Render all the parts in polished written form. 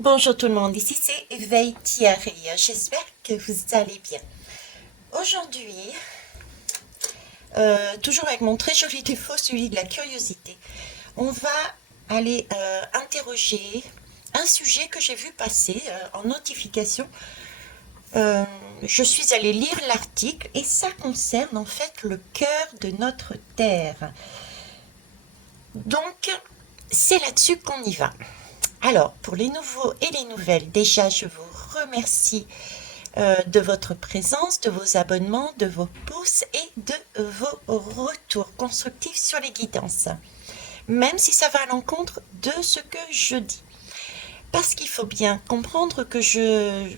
Bonjour tout le monde, ici c'est Éveil Thierry. J'espère que vous allez bien. Aujourd'hui, toujours avec mon très joli défaut, celui de la curiosité, on va aller interroger un sujet que j'ai vu passer en notification. Euh, je suis allée lire l'article et ça concerne en fait le cœur de notre Terre. Donc, c'est là-dessus qu'on y va. Alors, pour les nouveaux et les nouvelles, déjà, je vous remercie de votre présence, de vos abonnements, de vos pouces et de vos retours constructifs sur les guidances, même si ça va à l'encontre de ce que je dis. Parce qu'il faut bien comprendre que je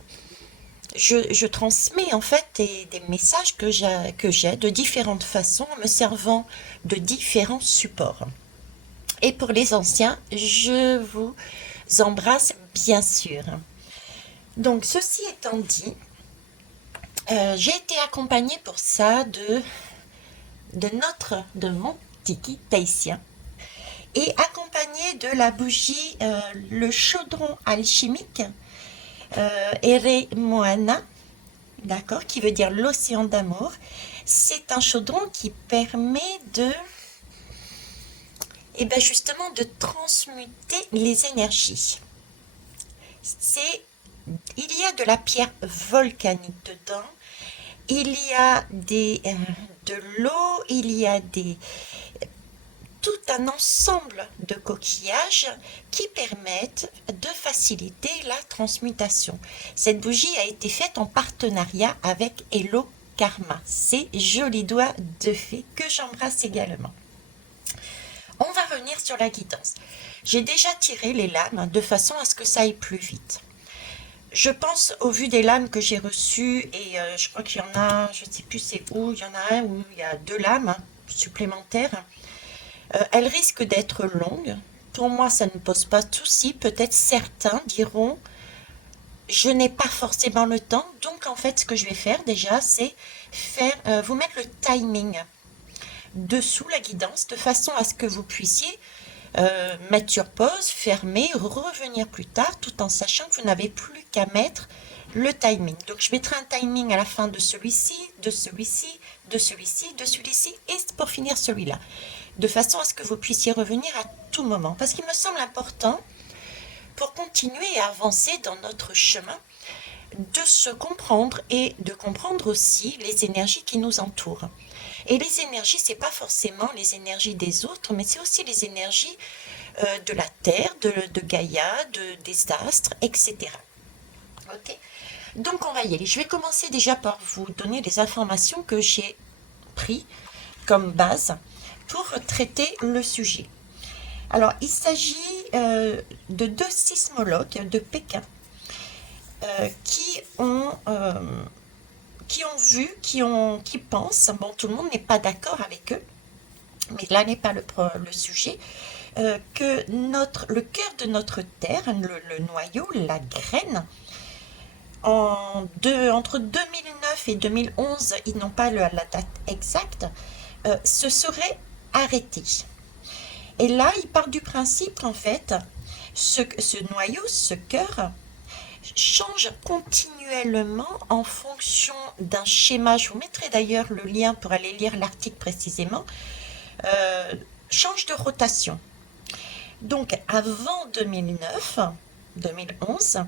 transmets en fait des messages que j'ai de différentes façons en me servant de différents supports. Et pour les anciens, je vous embrasse bien sûr. Donc ceci étant dit, j'ai été accompagnée pour ça de mon tiki tahitien et accompagnée de la bougie, le chaudron alchimique Ere Moana, d'accord, qui veut dire l'océan d'amour. C'est un chaudron qui permet justement de transmuter les énergies. C'est, il y a de la pierre volcanique dedans. Il y a de l'eau, il y a tout un ensemble de coquillages qui permettent de faciliter la transmutation. Cette bougie a été faite en partenariat avec Hello Karma. C'est joli doigt de fée que j'embrasse également. On va revenir sur la guidance. J'ai déjà tiré les lames de façon à ce que ça aille plus vite. Je pense, au vu des lames que j'ai reçues, et je crois qu'il y en a, je ne sais plus c'est où, il y en a un où il y a deux lames supplémentaires. Elles risquent d'être longues. Pour moi, ça ne pose pas de souci. Peut-être certains diront, je n'ai pas forcément le temps. Donc, en fait, ce que je vais faire déjà, c'est vous mettre le timing dessous la guidance, de façon à ce que vous puissiez mettre sur pause, fermer, revenir plus tard, tout en sachant que vous n'avez plus qu'à mettre le timing. Donc je mettrai un timing à la fin de celui-ci, de celui-ci, de celui-ci, de celui-ci, et pour finir celui-là. De façon à ce que vous puissiez revenir à tout moment. Parce qu'il me semble important, pour continuer à avancer dans notre chemin, de se comprendre et de comprendre aussi les énergies qui nous entourent. Et les énergies, c'est pas forcément les énergies des autres, mais c'est aussi les énergies de la Terre, de Gaïa, des astres, etc. Ok. Donc on va y aller. Je vais commencer déjà par vous donner les informations que j'ai prises comme base pour traiter le sujet. Alors il s'agit de deux sismologues de Pékin qui ont vu, qui pensent, bon tout le monde n'est pas d'accord avec eux, mais là n'est pas le sujet, que le cœur de notre Terre, le noyau, la graine, entre 2009 et 2011, ils n'ont pas la date exacte, se serait arrêté. Et là, il part du principe qu'en fait, ce noyau, ce cœur, change continuellement en fonction d'un schéma. Je vous mettrai d'ailleurs le lien pour aller lire l'article précisément. euh, Change de rotation. Donc avant 2009, 2011,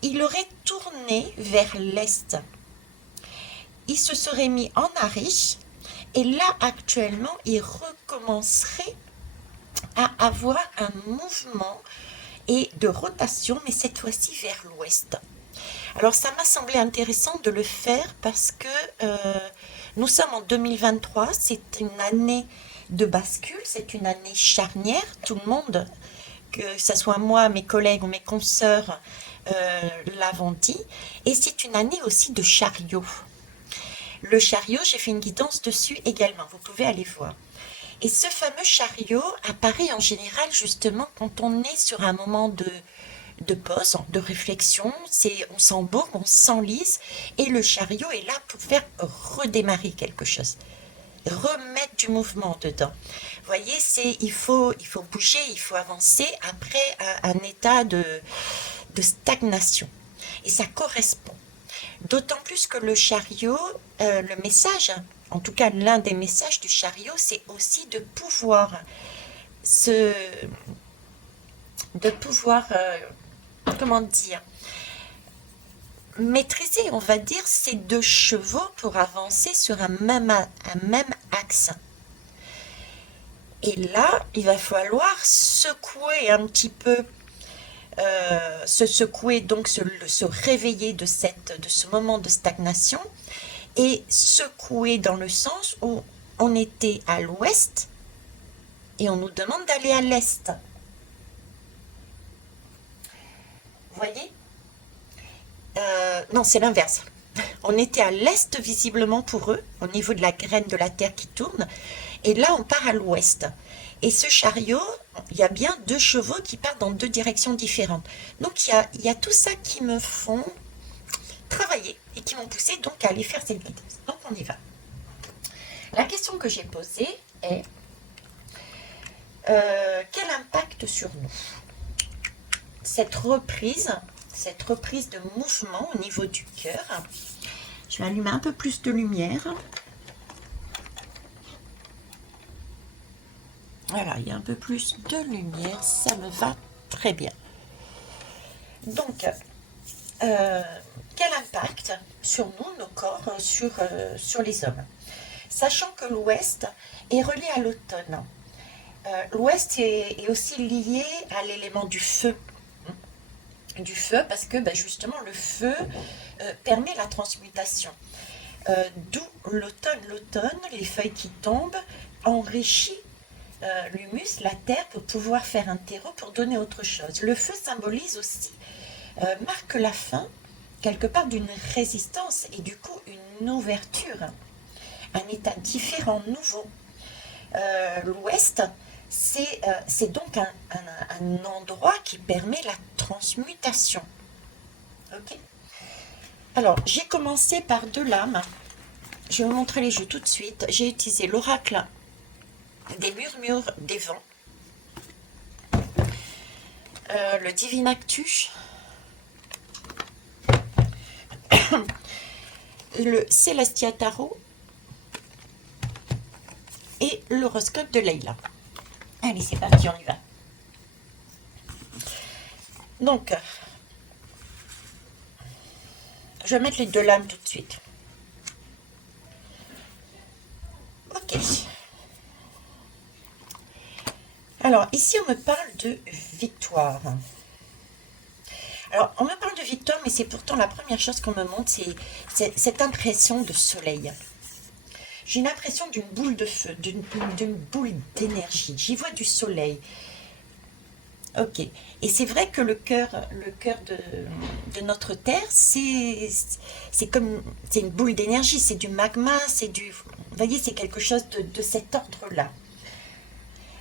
il aurait tourné vers l'est. Il se serait mis en arrêt et là actuellement il recommencerait à avoir un mouvement et de rotation, mais cette fois-ci vers l'ouest. Alors ça m'a semblé intéressant de le faire parce que nous sommes en 2023, c'est une année de bascule, c'est une année charnière. Tout le monde, que ce soit moi, mes collègues ou mes consoeurs, l'avons dit. Et c'est une année aussi de chariot. Le chariot, j'ai fait une guidance dessus également, vous pouvez aller voir. Et ce fameux chariot apparaît en général justement quand on est sur un moment de pause, de réflexion, on s'embourbe, on s'enlise, et le chariot est là pour faire redémarrer quelque chose. remettre du mouvement dedans. Vous voyez, il faut bouger, il faut avancer après un état de stagnation. Et ça correspond. D'autant plus que le chariot, le message, en tout cas l'un des messages du chariot, c'est aussi se, de pouvoir, comment dire, maîtriser, on va dire, ces deux chevaux pour avancer sur un même axe. Et là, il va falloir secouer un petit peu, se secouer, donc se réveiller de ce moment de stagnation et secouer dans le sens où on était à l'ouest et on nous demande d'aller à l'est. Vous voyez? Non, c'est l'inverse. On était à l'est visiblement pour eux, au niveau de la graine de la terre qui tourne, et là on part à l'ouest. Et ce chariot, il y a bien deux chevaux qui partent dans deux directions différentes. Donc il y a tout ça qui me font travailler et qui m'ont poussé donc à aller faire cette vitesse. Donc on y va. La question que j'ai posée est quel impact sur nous cette reprise de mouvement au niveau du cœur. Je vais allumer un peu plus de lumière. Voilà, il y a un peu plus de lumière, ça me va très bien. Donc, quel impact sur nous, nos corps, sur les hommes? Sachant que l'Ouest est relié à l'automne. L'Ouest est aussi lié à l'élément du feu. Du feu parce que justement le feu permet la transmutation. D'où l'automne, les feuilles qui tombent enrichit l'humus, la terre, pour pouvoir faire un terreau pour donner autre chose. Le feu symbolise aussi, marque la fin quelque part d'une résistance et du coup une ouverture, un état différent, nouveau. L'Ouest, c'est donc un endroit qui permet la transmutation. Ok. Alors, j'ai commencé par deux lames. Je vais vous montrer les jeux tout de suite. J'ai utilisé l'oracle des murmures des vents, le Divinactus, le Celestia Tarot et l'horoscope de Leila. Allez, c'est parti, on y va. Donc, je vais mettre les deux lames tout de suite. Ok. Alors, ici, on me parle de victoire. Alors, on me parle de victoire, mais c'est pourtant la première chose qu'on me montre, c'est cette impression de soleil. J'ai une impression d'une boule de feu, d'une boule d'énergie. J'y vois du soleil. Ok. Et c'est vrai que le cœur de notre Terre, c'est une boule d'énergie, c'est du magma, vous voyez, c'est quelque chose de cet ordre-là.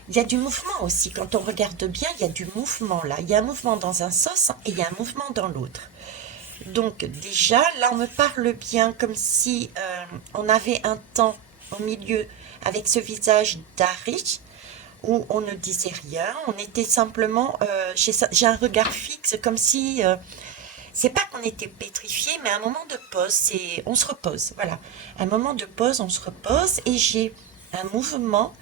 Il y a du mouvement aussi, quand on regarde bien, il y a du mouvement là. Il y a un mouvement dans un sens et il y a un mouvement dans l'autre. Donc déjà, là on me parle bien comme si on avait un temps au milieu avec ce visage d'Ari, où on ne disait rien, on était simplement, j'ai un regard fixe comme si, c'est pas qu'on était pétrifié, mais à un moment de pause, on se repose, voilà. Un moment de pause, on se repose et j'ai un mouvement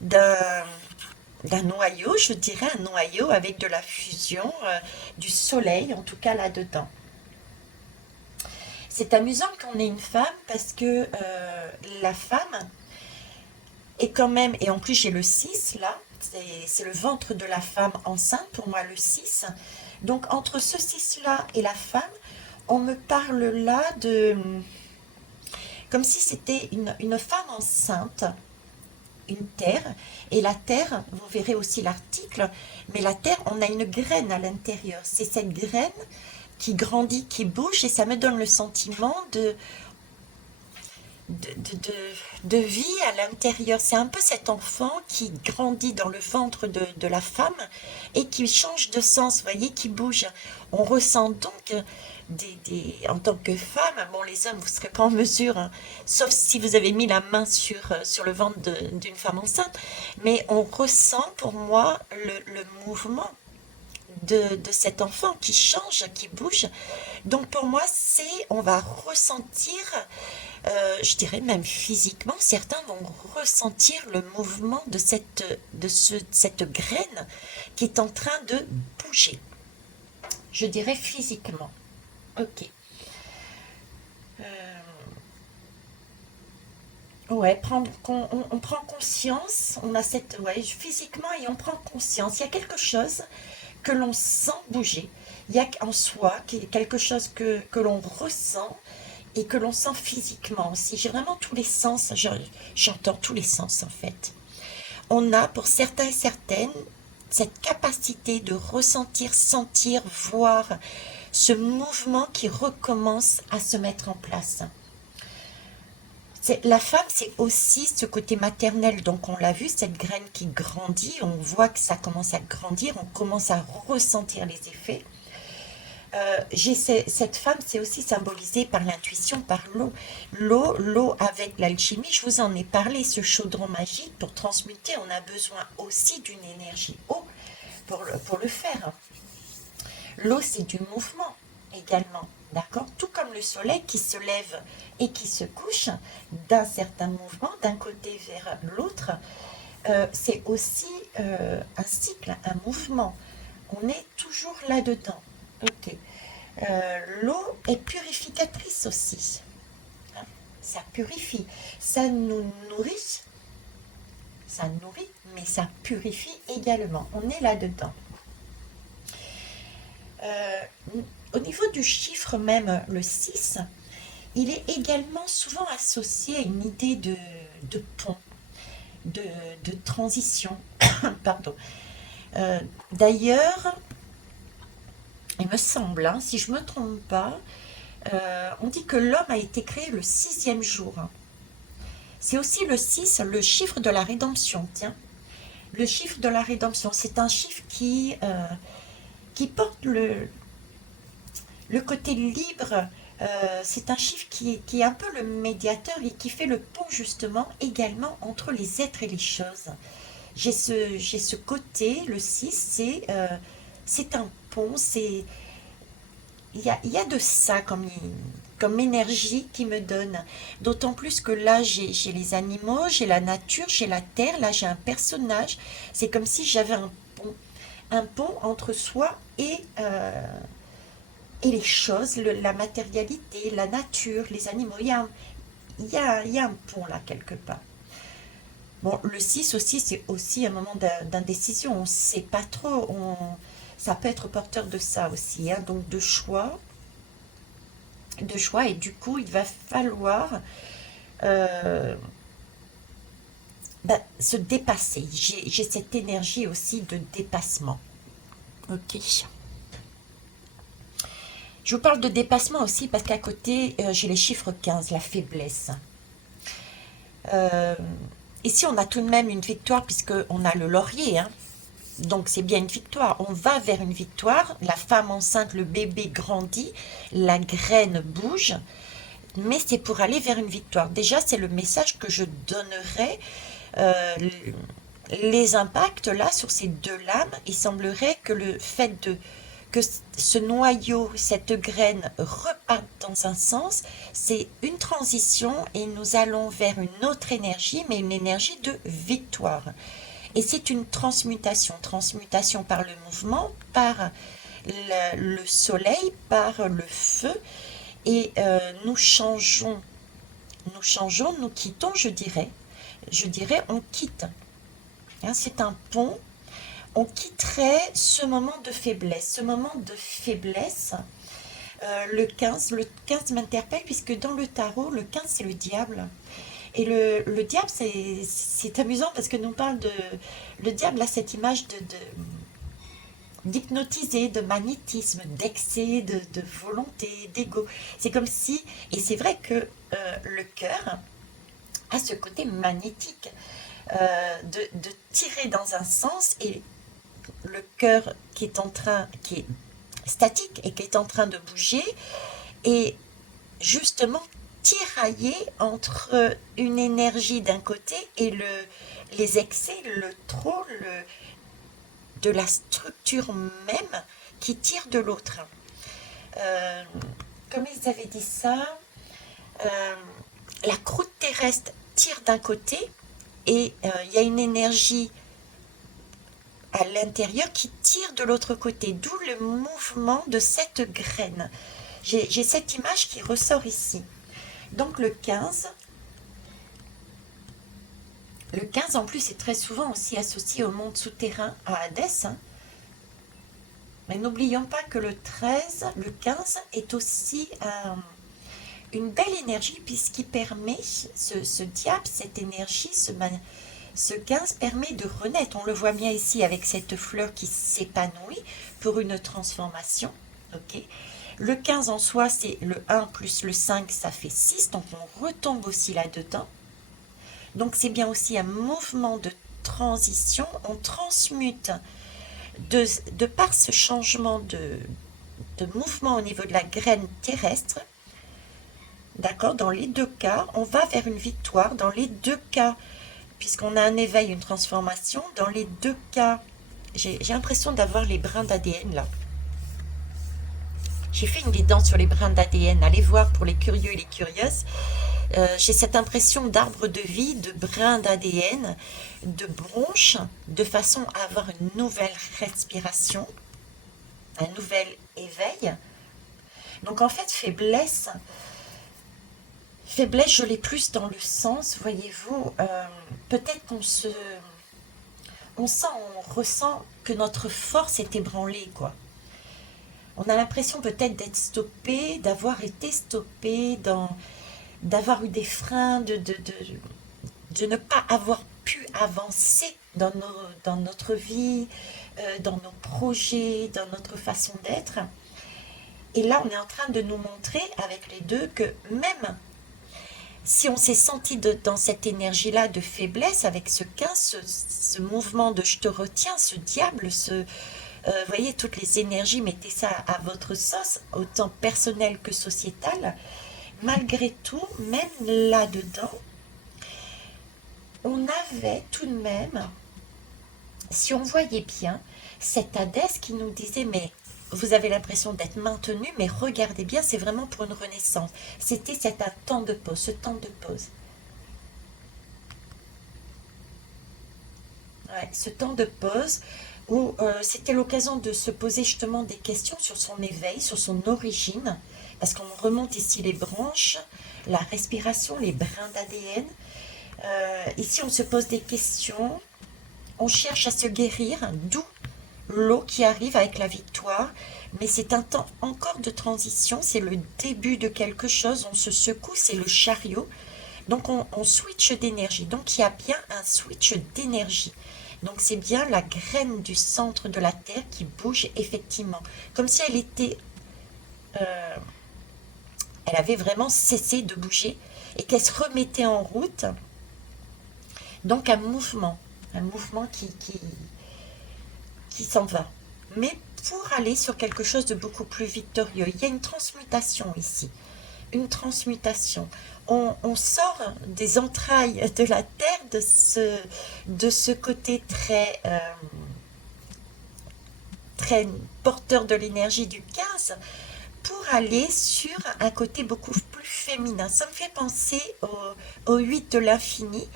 d'un noyau, je dirais un noyau avec de la fusion, du soleil, en tout cas là-dedans. C'est amusant qu'on ait une femme parce que la femme est quand même, et en plus j'ai le 6 là, c'est le ventre de la femme enceinte, pour moi le 6. Donc entre ce 6 là et la femme, on me parle là comme si c'était une femme enceinte, une terre, et la terre, vous verrez aussi l'article, mais la terre, on a une graine à l'intérieur. C'est cette graine qui grandit, qui bouge, et ça me donne le sentiment de vie à l'intérieur. C'est un peu cet enfant qui grandit dans le ventre de la femme et qui change de sens, vous voyez, qui bouge. On ressent donc en tant que femme, bon, les hommes, vous ne serez pas en mesure, hein, sauf si vous avez mis la main sur le ventre d'une femme enceinte, mais on ressent pour moi le mouvement de cet enfant qui change, qui bouge. Donc pour moi, on va ressentir, je dirais même physiquement, certains vont ressentir le mouvement cette graine qui est en train de bouger. Je dirais physiquement. Ok. Euh, ouais, on prend conscience, on a ouais, physiquement et on prend conscience. Il y a quelque chose que l'on sent bouger. Il y a en soi quelque chose que l'on ressent et que l'on sent physiquement aussi. J'ai vraiment tous les sens, j'entends tous les sens en fait. On a pour certains et certaines cette capacité de ressentir, sentir, voir ce mouvement qui recommence à se mettre en place. La femme, c'est aussi ce côté maternel. Donc, on l'a vu, cette graine qui grandit, on voit que ça commence à grandir, on commence à ressentir les effets. Cette femme, c'est aussi symbolisé par l'intuition, par l'eau. L'eau avec l'alchimie, je vous en ai parlé, ce chaudron magique, pour transmuter, on a besoin aussi d'une énergie eau pour le faire. L'eau, c'est du mouvement également, d'accord? Tout comme le soleil qui se lève et qui se couche d'un certain mouvement, d'un côté vers l'autre, c'est aussi un cycle, un mouvement. On est toujours là-dedans. Ok. L'eau est purificatrice aussi. Hein. Ça purifie. Ça nous nourrit. Ça nourrit, mais ça purifie également. On est là-dedans. Euh, Au niveau du chiffre même, le 6, il est également souvent associé à une idée de pont, de, de transition. Pardon. D'ailleurs, il me semble, hein, si je ne me trompe pas, on dit que l'homme a été créé le sixième jour. C'est aussi le 6, le chiffre de la rédemption. Tiens, le chiffre de la rédemption, c'est un chiffre qui porte le côté libre. C'est un chiffre qui est un peu le médiateur et qui fait le pont justement également entre les êtres et les choses. J'ai ce côté, le 6, c'est un pont, il y a de ça comme énergie qui me donne. D'autant plus que là, j'ai les animaux, j'ai la nature, j'ai la terre, là j'ai un personnage. C'est comme si j'avais un pont entre soi et les choses, la matérialité, la nature, les animaux. Il y a un pont là quelque part. Bon, le 6 aussi, c'est aussi un moment d'indécision. On ne sait pas trop. Ça peut être porteur de ça aussi, hein, donc de choix. Et du coup, il va falloir euh, se dépasser. J'ai cette énergie aussi de dépassement. Ok. Je vous parle de dépassement aussi parce qu'à côté, j'ai les chiffres 15, la faiblesse. Euh, Ici, on a tout de même une victoire puisqu'on a le laurier, hein. Donc c'est bien une victoire. On va vers une victoire. La femme enceinte, le bébé grandit, la graine bouge, mais c'est pour aller vers une victoire. Déjà, c'est le message que je donnerais. Euh, les impacts là sur ces deux lames, il semblerait que le fait que ce noyau, cette graine reparte dans un sens, c'est une transition et nous allons vers une autre énergie, mais une énergie de victoire. Et c'est une transmutation, transmutation par le mouvement, par le soleil, par le feu, et nous quittons, je dirais, on quitte. Hein, c'est un pont. On quitterait ce moment de faiblesse. Ce moment de faiblesse, le 15 m'interpelle puisque dans le tarot, le 15 c'est le diable. Et le diable, c'est amusant parce que nous parle de... Le diable a cette image d'hypnotiser, de magnétisme, d'excès, de volonté, d'ego. C'est comme si... Et c'est vrai que le cœur a ce côté magnétique de tirer dans un sens et le cœur qui est statique et qui est en train de bouger et justement tiraillé entre une énergie d'un côté et les excès, le trop, de la structure même qui tire de l'autre. Euh, comme ils avaient dit ça, la croûte terrestre tire d'un côté et il y a une énergie à l'intérieur qui tire de l'autre côté, d'où le mouvement de cette graine. J'ai cette image qui ressort ici. Donc le 15 en plus est très souvent aussi associé au monde souterrain, à Hadès. Hein. Mais n'oublions pas que le 15 est aussi une belle énergie puisqu'il permet, ce diable, cette énergie, ce 15 permet de renaître. On le voit bien ici avec cette fleur qui s'épanouit pour une transformation. Ok. Le 15 en soi, c'est le 1 plus le 5, ça fait 6. Donc on retombe aussi là-dedans. Donc c'est bien aussi un mouvement de transition. On transmute de par ce changement de mouvement au niveau de la graine terrestre. D'accord, dans les deux cas, on va vers une victoire. Dans les deux cas, puisqu'on a un éveil, une transformation, dans les deux cas, j'ai l'impression d'avoir les brins d'ADN là. J'ai fait une guidance sur les brins d'ADN. Allez voir pour les curieux et les curieuses. J'ai cette impression d'arbre de vie, de brins d'ADN, de bronches, de façon à avoir une nouvelle respiration, un nouvel éveil. Donc en fait, faiblesse, je l'ai plus dans le sens, voyez-vous, peut-être on ressent que notre force est ébranlée, quoi. On a l'impression peut-être d'être stoppé, d'avoir été stoppé, d'avoir eu des freins, de ne pas avoir pu avancer dans notre vie, dans nos projets, dans notre façon d'être. Et là, on est en train de nous montrer avec les deux que même si on s'est senti dans cette énergie-là de faiblesse, avec ce 15, ce mouvement de je te retiens, ce diable, voyez, toutes les énergies, mettez ça à votre sauce, autant personnelle que sociétale. Malgré tout, même là-dedans, on avait tout de même, si on voyait bien, cette Hadès qui nous disait, mais vous avez l'impression d'être maintenu, mais regardez bien, c'est vraiment pour une renaissance. C'était cet temps de pause, ce temps de pause. Ouais, ce temps de pause où c'était l'occasion de se poser justement des questions sur son éveil, sur son origine, parce qu'on remonte ici les branches, la respiration, les brins d'ADN. Ici, on se pose des questions, on cherche à se guérir, d'où l'eau qui arrive avec la victoire, mais c'est un temps encore de transition, c'est le début de quelque chose, on se secoue, c'est le chariot, donc on switch d'énergie, donc il y a bien un switch d'énergie. Donc c'est bien la graine du centre de la Terre qui bouge effectivement, comme si elle avait vraiment cessé de bouger et qu'elle se remettait en route. Donc un mouvement qui s'en va. Mais pour aller sur quelque chose de beaucoup plus victorieux, il y a une transmutation ici. Une transmutation. On sort des entrailles de la terre, de ce côté très porteur de l'énergie du 15 pour aller sur un côté beaucoup plus féminin. Ça me fait penser au 8 de l'infini,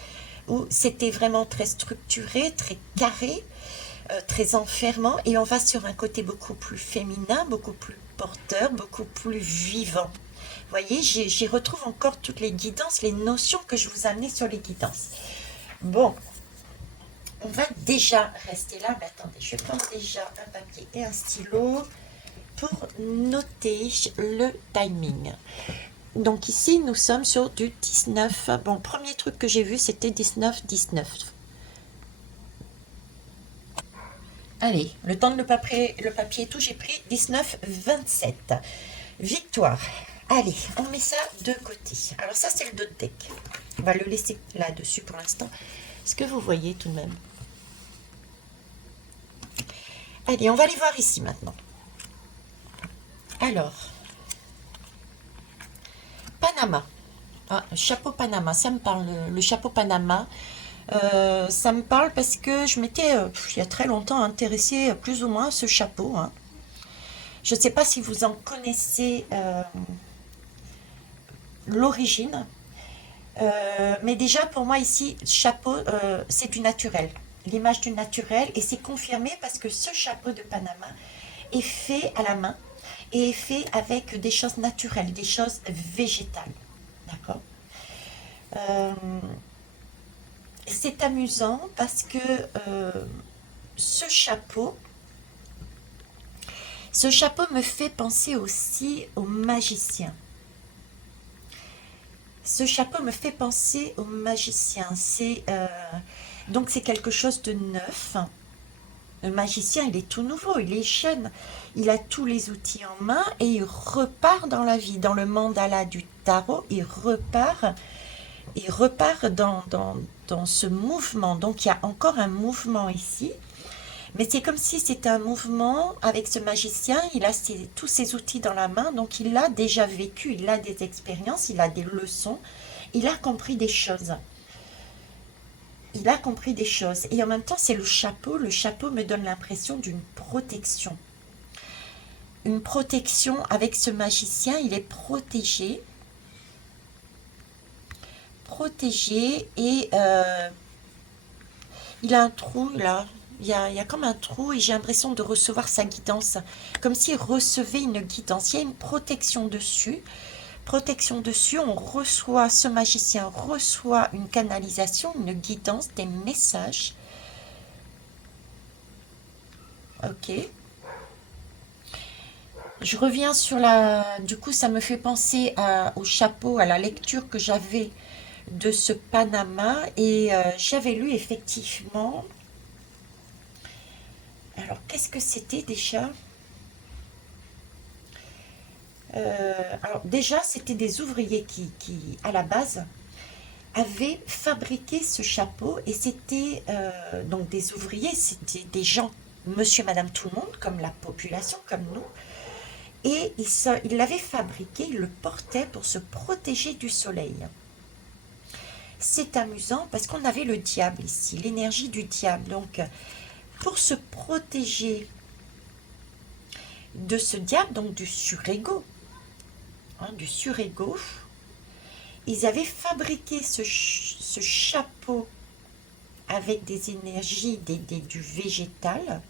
où c'était vraiment très structuré, très carré, très enfermant, et on va sur un côté beaucoup plus féminin, beaucoup plus porteur, beaucoup plus vivant. Vous voyez, j'y retrouve encore toutes les guidances, les notions que je vous amenais sur les guidances. Bon, on va déjà rester là, mais attendez, je vais prendre déjà un papier et un stylo pour noter le timing. Donc ici, nous sommes sur du 19. Bon, premier truc que j'ai vu, c'était 19-19. Allez, le temps de le papier et tout, j'ai pris 19-27. Victoire. Allez, on met ça de côté. Alors ça, c'est le dos de deck. On va le laisser là-dessus pour l'instant. Est-ce que vous voyez tout de même? Allez, on va aller voir ici maintenant. Alors, Panama. Ah, chapeau Panama, ça me parle, le chapeau Panama. Ça me parle parce que je m'étais, il y a très longtemps, intéressée plus ou moins à ce chapeau, hein. Je ne sais pas si vous en connaissez l'origine, mais déjà pour moi ici, chapeau, c'est du naturel, l'image du naturel, et c'est confirmé parce que ce chapeau de Panama est fait à la main et est fait avec des choses naturelles, des choses végétales. D'accord. Euh, c'est amusant parce que euh, ce chapeau, ce chapeau me fait penser aussi aux magiciens. Ce chapeau me fait penser aux magiciens. Donc c'est quelque chose de neuf. Le magicien, il est tout nouveau, il est jeune, il a tous les outils en main et il repart dans la vie, dans le mandala du tarot, il repart dans ce mouvement. Donc il y a encore un mouvement ici, mais c'est comme si c'était un mouvement avec ce magicien, il a tous ses outils dans la main, donc il a déjà vécu, il a des expériences, il a des leçons, il a compris des choses. Il a compris des choses. Et en même temps, c'est le chapeau. Le chapeau me donne l'impression d'une protection. Une protection avec ce magicien, il est protégé. Protégé et il a un trou là. Il y a comme un trou et j'ai l'impression de recevoir sa guidance. Comme s'il recevait une guidance. Il y a une protection dessus. Protection dessus, on reçoit, ce magicien reçoit une canalisation, une guidance, des messages. Ok. Je reviens sur la... Du coup, ça me fait penser au chapeau, à la lecture que j'avais de ce Panama. Et j'avais lu effectivement... Alors, qu'est-ce que c'était déjà? Alors, déjà, c'était des ouvriers qui, à la base, avaient fabriqué ce chapeau. Et c'était donc des ouvriers, c'était des gens, monsieur, madame, tout le monde, comme la population, comme nous. Et il l'avait fabriqué, il le portait pour se protéger du soleil. C'est amusant parce qu'on avait le diable ici, l'énergie du diable. Donc, pour se protéger de ce diable, donc du surego, hein, du surego, ils avaient fabriqué ce chapeau avec des énergies du végétal,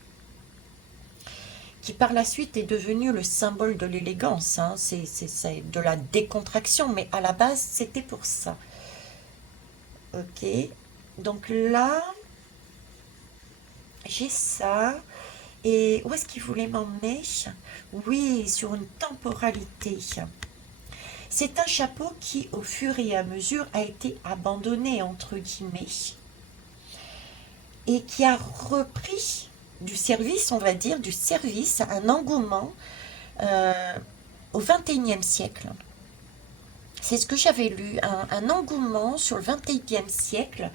qui par la suite est devenu le symbole de l'élégance, hein. C'est de la décontraction, mais à la base, c'était pour ça. Ok, donc là, j'ai ça. Et où est-ce qu'il voulait m'emmener? Oui, sur une temporalité. C'est un chapeau qui, au fur et à mesure, a été abandonné, entre guillemets, et qui a repris du service, on va dire, du service, un engouement euh, au XXIe siècle. C'est ce que j'avais lu, un engouement sur le XXIe siècle.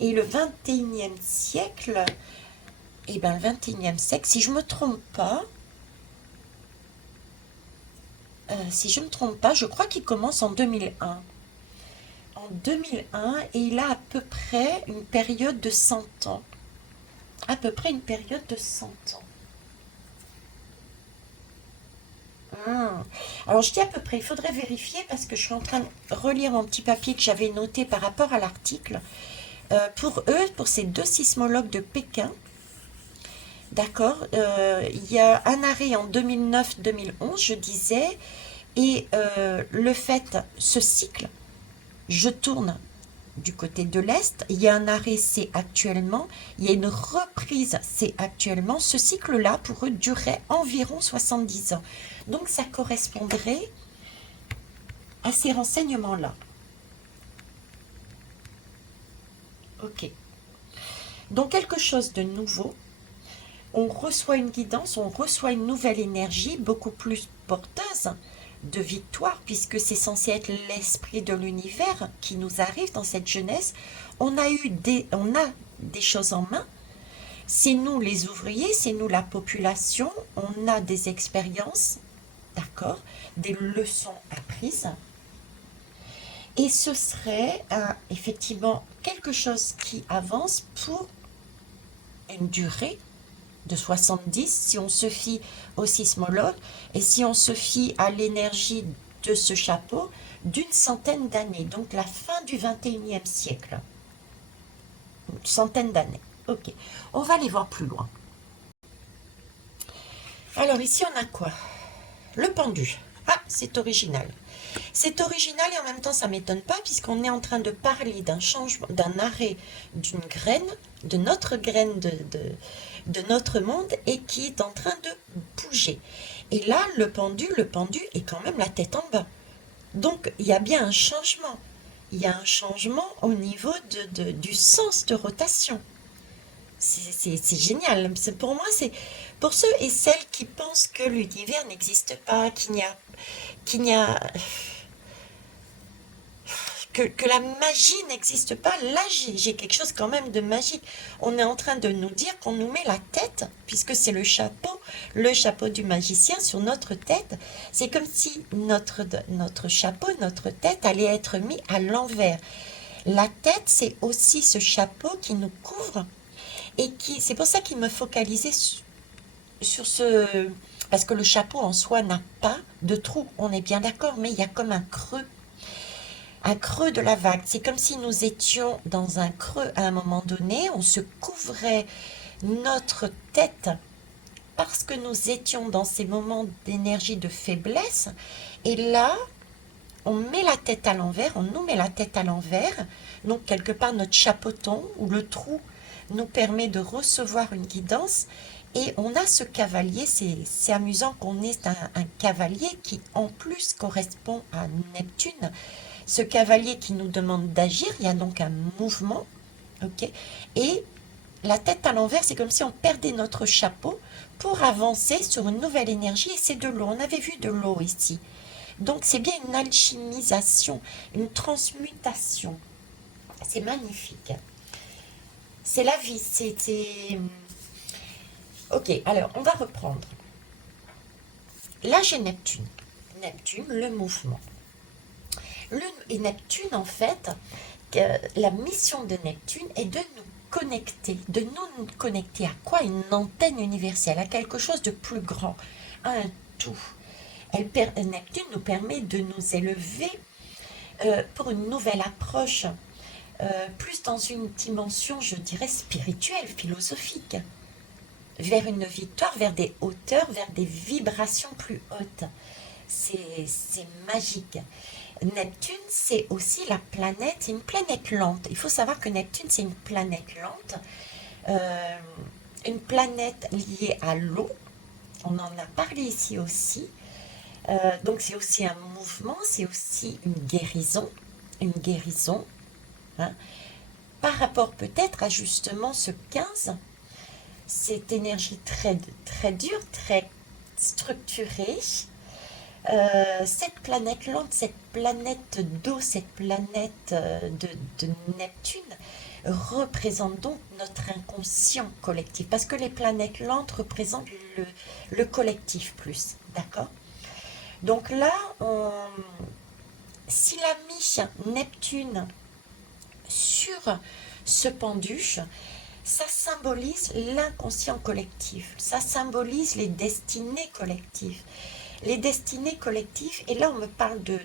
Et le XXIe siècle, et bien le XXIe siècle, si je ne me trompe pas, je crois qu'il commence en 2001. En 2001, et il a à peu près une période de 100 ans. À peu près une période de 100 ans. Ah. Alors je dis à peu près, il faudrait vérifier parce que je suis en train de relire mon petit papier que j'avais noté par rapport à l'article. Pour eux, pour ces deux sismologues de Pékin, d'accord, il y a un arrêt en 2009-2011, je disais, et le fait, ce cycle, je tourne du côté de l'Est, il y a un arrêt, c'est actuellement, il y a une reprise, c'est actuellement. Ce cycle-là, pour eux, durait environ 70 ans. Donc ça correspondrait à ces renseignements-là. Ok. Donc quelque chose de nouveau, on reçoit une guidance, on reçoit une nouvelle énergie beaucoup plus porteuse de victoire, puisque c'est censé être l'esprit de l'univers qui nous arrive dans cette jeunesse. On a des choses en main. C'est nous les ouvriers, c'est nous la population. On a des expériences, d'accord, des leçons apprises. Et ce serait effectivement quelque chose qui avance pour une durée de 70, si on se fie au sismologue, et si on se fie à l'énergie de ce chapeau, d'une centaine d'années, donc la fin du 21e siècle. Une centaine d'années. Ok, on va aller voir plus loin. Alors ici on a quoi? Le pendu. Ah, c'est original. C'est original et en même temps ça m'étonne pas puisqu'on est en train de parler d'un changement, d'un arrêt d'une graine, de notre graine de notre monde et qui est en train de bouger. Et là, le pendu est quand même la tête en bas. Donc il y a bien un changement. Il y a un changement au niveau du sens de rotation. C'est génial. Pour moi, c'est pour ceux et celles qui pensent que l'univers n'existe pas, qu'il n'y a que la magie n'existe pas. Là, j'ai quelque chose quand même de magique. On est en train de nous dire qu'on nous met la tête, puisque c'est le chapeau du magicien sur notre tête. C'est comme si notre chapeau, notre tête allait être mis à l'envers. La tête, c'est aussi ce chapeau qui nous couvre et c'est pour ça qu'il me focalisait sur ce, parce que le chapeau en soi n'a pas de trou, on est bien d'accord, mais il y a comme un creux de la vague. C'est comme si nous étions dans un creux à un moment donné, on se couvrait notre tête parce que nous étions dans ces moments d'énergie de faiblesse. Et là, on met la tête à l'envers, on nous met la tête à l'envers. Donc, quelque part, notre chapeauton ou le trou nous permet de recevoir une guidance. Et on a ce cavalier, c'est amusant qu'on ait un cavalier qui, en plus, correspond à Neptune. Ce cavalier qui nous demande d'agir, il y a donc un mouvement, ok. Et la tête à l'envers, c'est comme si on perdait notre chapeau pour avancer sur une nouvelle énergie. Et c'est de l'eau, on avait vu de l'eau ici. Donc c'est bien une alchimisation, une transmutation. C'est magnifique. C'est la vie, c'était... Ok, alors on va reprendre. Là j'ai Neptune. Neptune, le mouvement. Et Neptune, en fait, la mission de Neptune est de nous connecter. De nous connecter à quoi? Une antenne universelle, à quelque chose de plus grand, à un tout. Neptune nous permet de nous élever pour une nouvelle approche, plus dans une dimension, je dirais, spirituelle, philosophique, vers une victoire, vers des hauteurs, vers des vibrations plus hautes. C'est magique. Neptune, c'est aussi la planète, une planète lente. Il faut savoir que Neptune, c'est euh, une planète liée à l'eau. On en a parlé ici aussi. Donc c'est aussi un mouvement, c'est aussi une guérison, hein, par rapport peut-être à justement ce 15, cette énergie très, très dure, très structurée. Cette planète lente, cette planète d'eau, cette planète de Neptune représente donc notre inconscient collectif, parce que les planètes lentes représentent le collectif plus, d'accord? Donc là, s'il a mis Neptune sur ce pendu, ça symbolise l'inconscient collectif, ça symbolise les destinées collectives. Les destinées collectives, et là on me parle de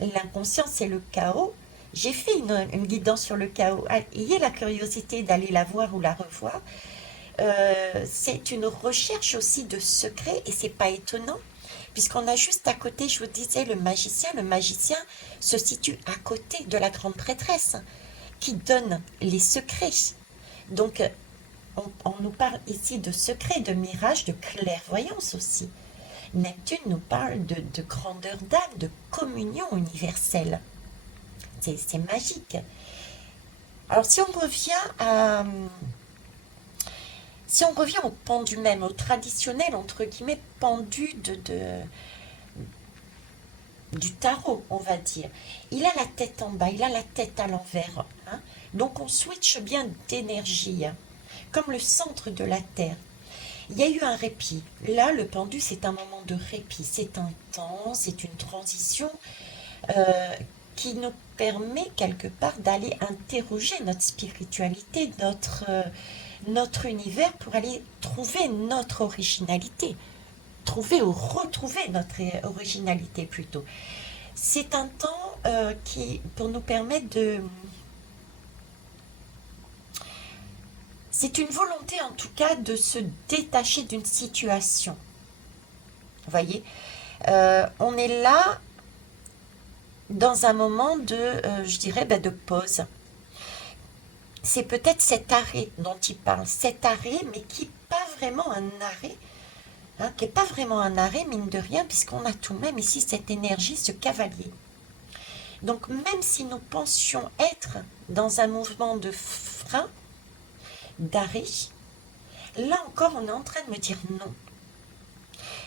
l'inconscient, c'est le chaos. J'ai fait une guidance sur le chaos. Ayez la curiosité d'aller la voir ou la revoir. C'est une recherche aussi de secrets et c'est pas étonnant puisqu'on a juste à côté, je vous disais, le magicien se situe à côté de la grande prêtresse qui donne les secrets. Donc on nous parle ici de secrets, de mirages, de clairvoyance aussi. Neptune nous parle de grandeur d'âme, de communion universelle. C'est magique. Alors si on revient au pendu même, au traditionnel, entre guillemets, pendu du tarot, on va dire. Il a la tête en bas, il a la tête à l'envers, hein. Donc on switch bien d'énergie, hein, comme le centre de la Terre. Il y a eu un répit. Là, le pendu, c'est un moment de répit. C'est un temps, c'est une transition euh, qui nous permet quelque part d'aller interroger notre spiritualité, notre univers pour aller trouver notre originalité. Trouver ou retrouver notre originalité plutôt. C'est un temps qui, pour nous permettre de... C'est une volonté en tout cas de se détacher d'une situation. Vous voyez, on est là dans un moment de, je dirais, de pause. C'est peut-être cet arrêt dont il parle, cet arrêt, mais qui n'est pas vraiment un arrêt, hein, qui n'est pas vraiment un arrêt, mine de rien, puisqu'on a tout de même ici cette énergie, ce cavalier. Donc même si nous pensions être dans un mouvement de frein, d'arrêt, là encore on est en train de me dire non.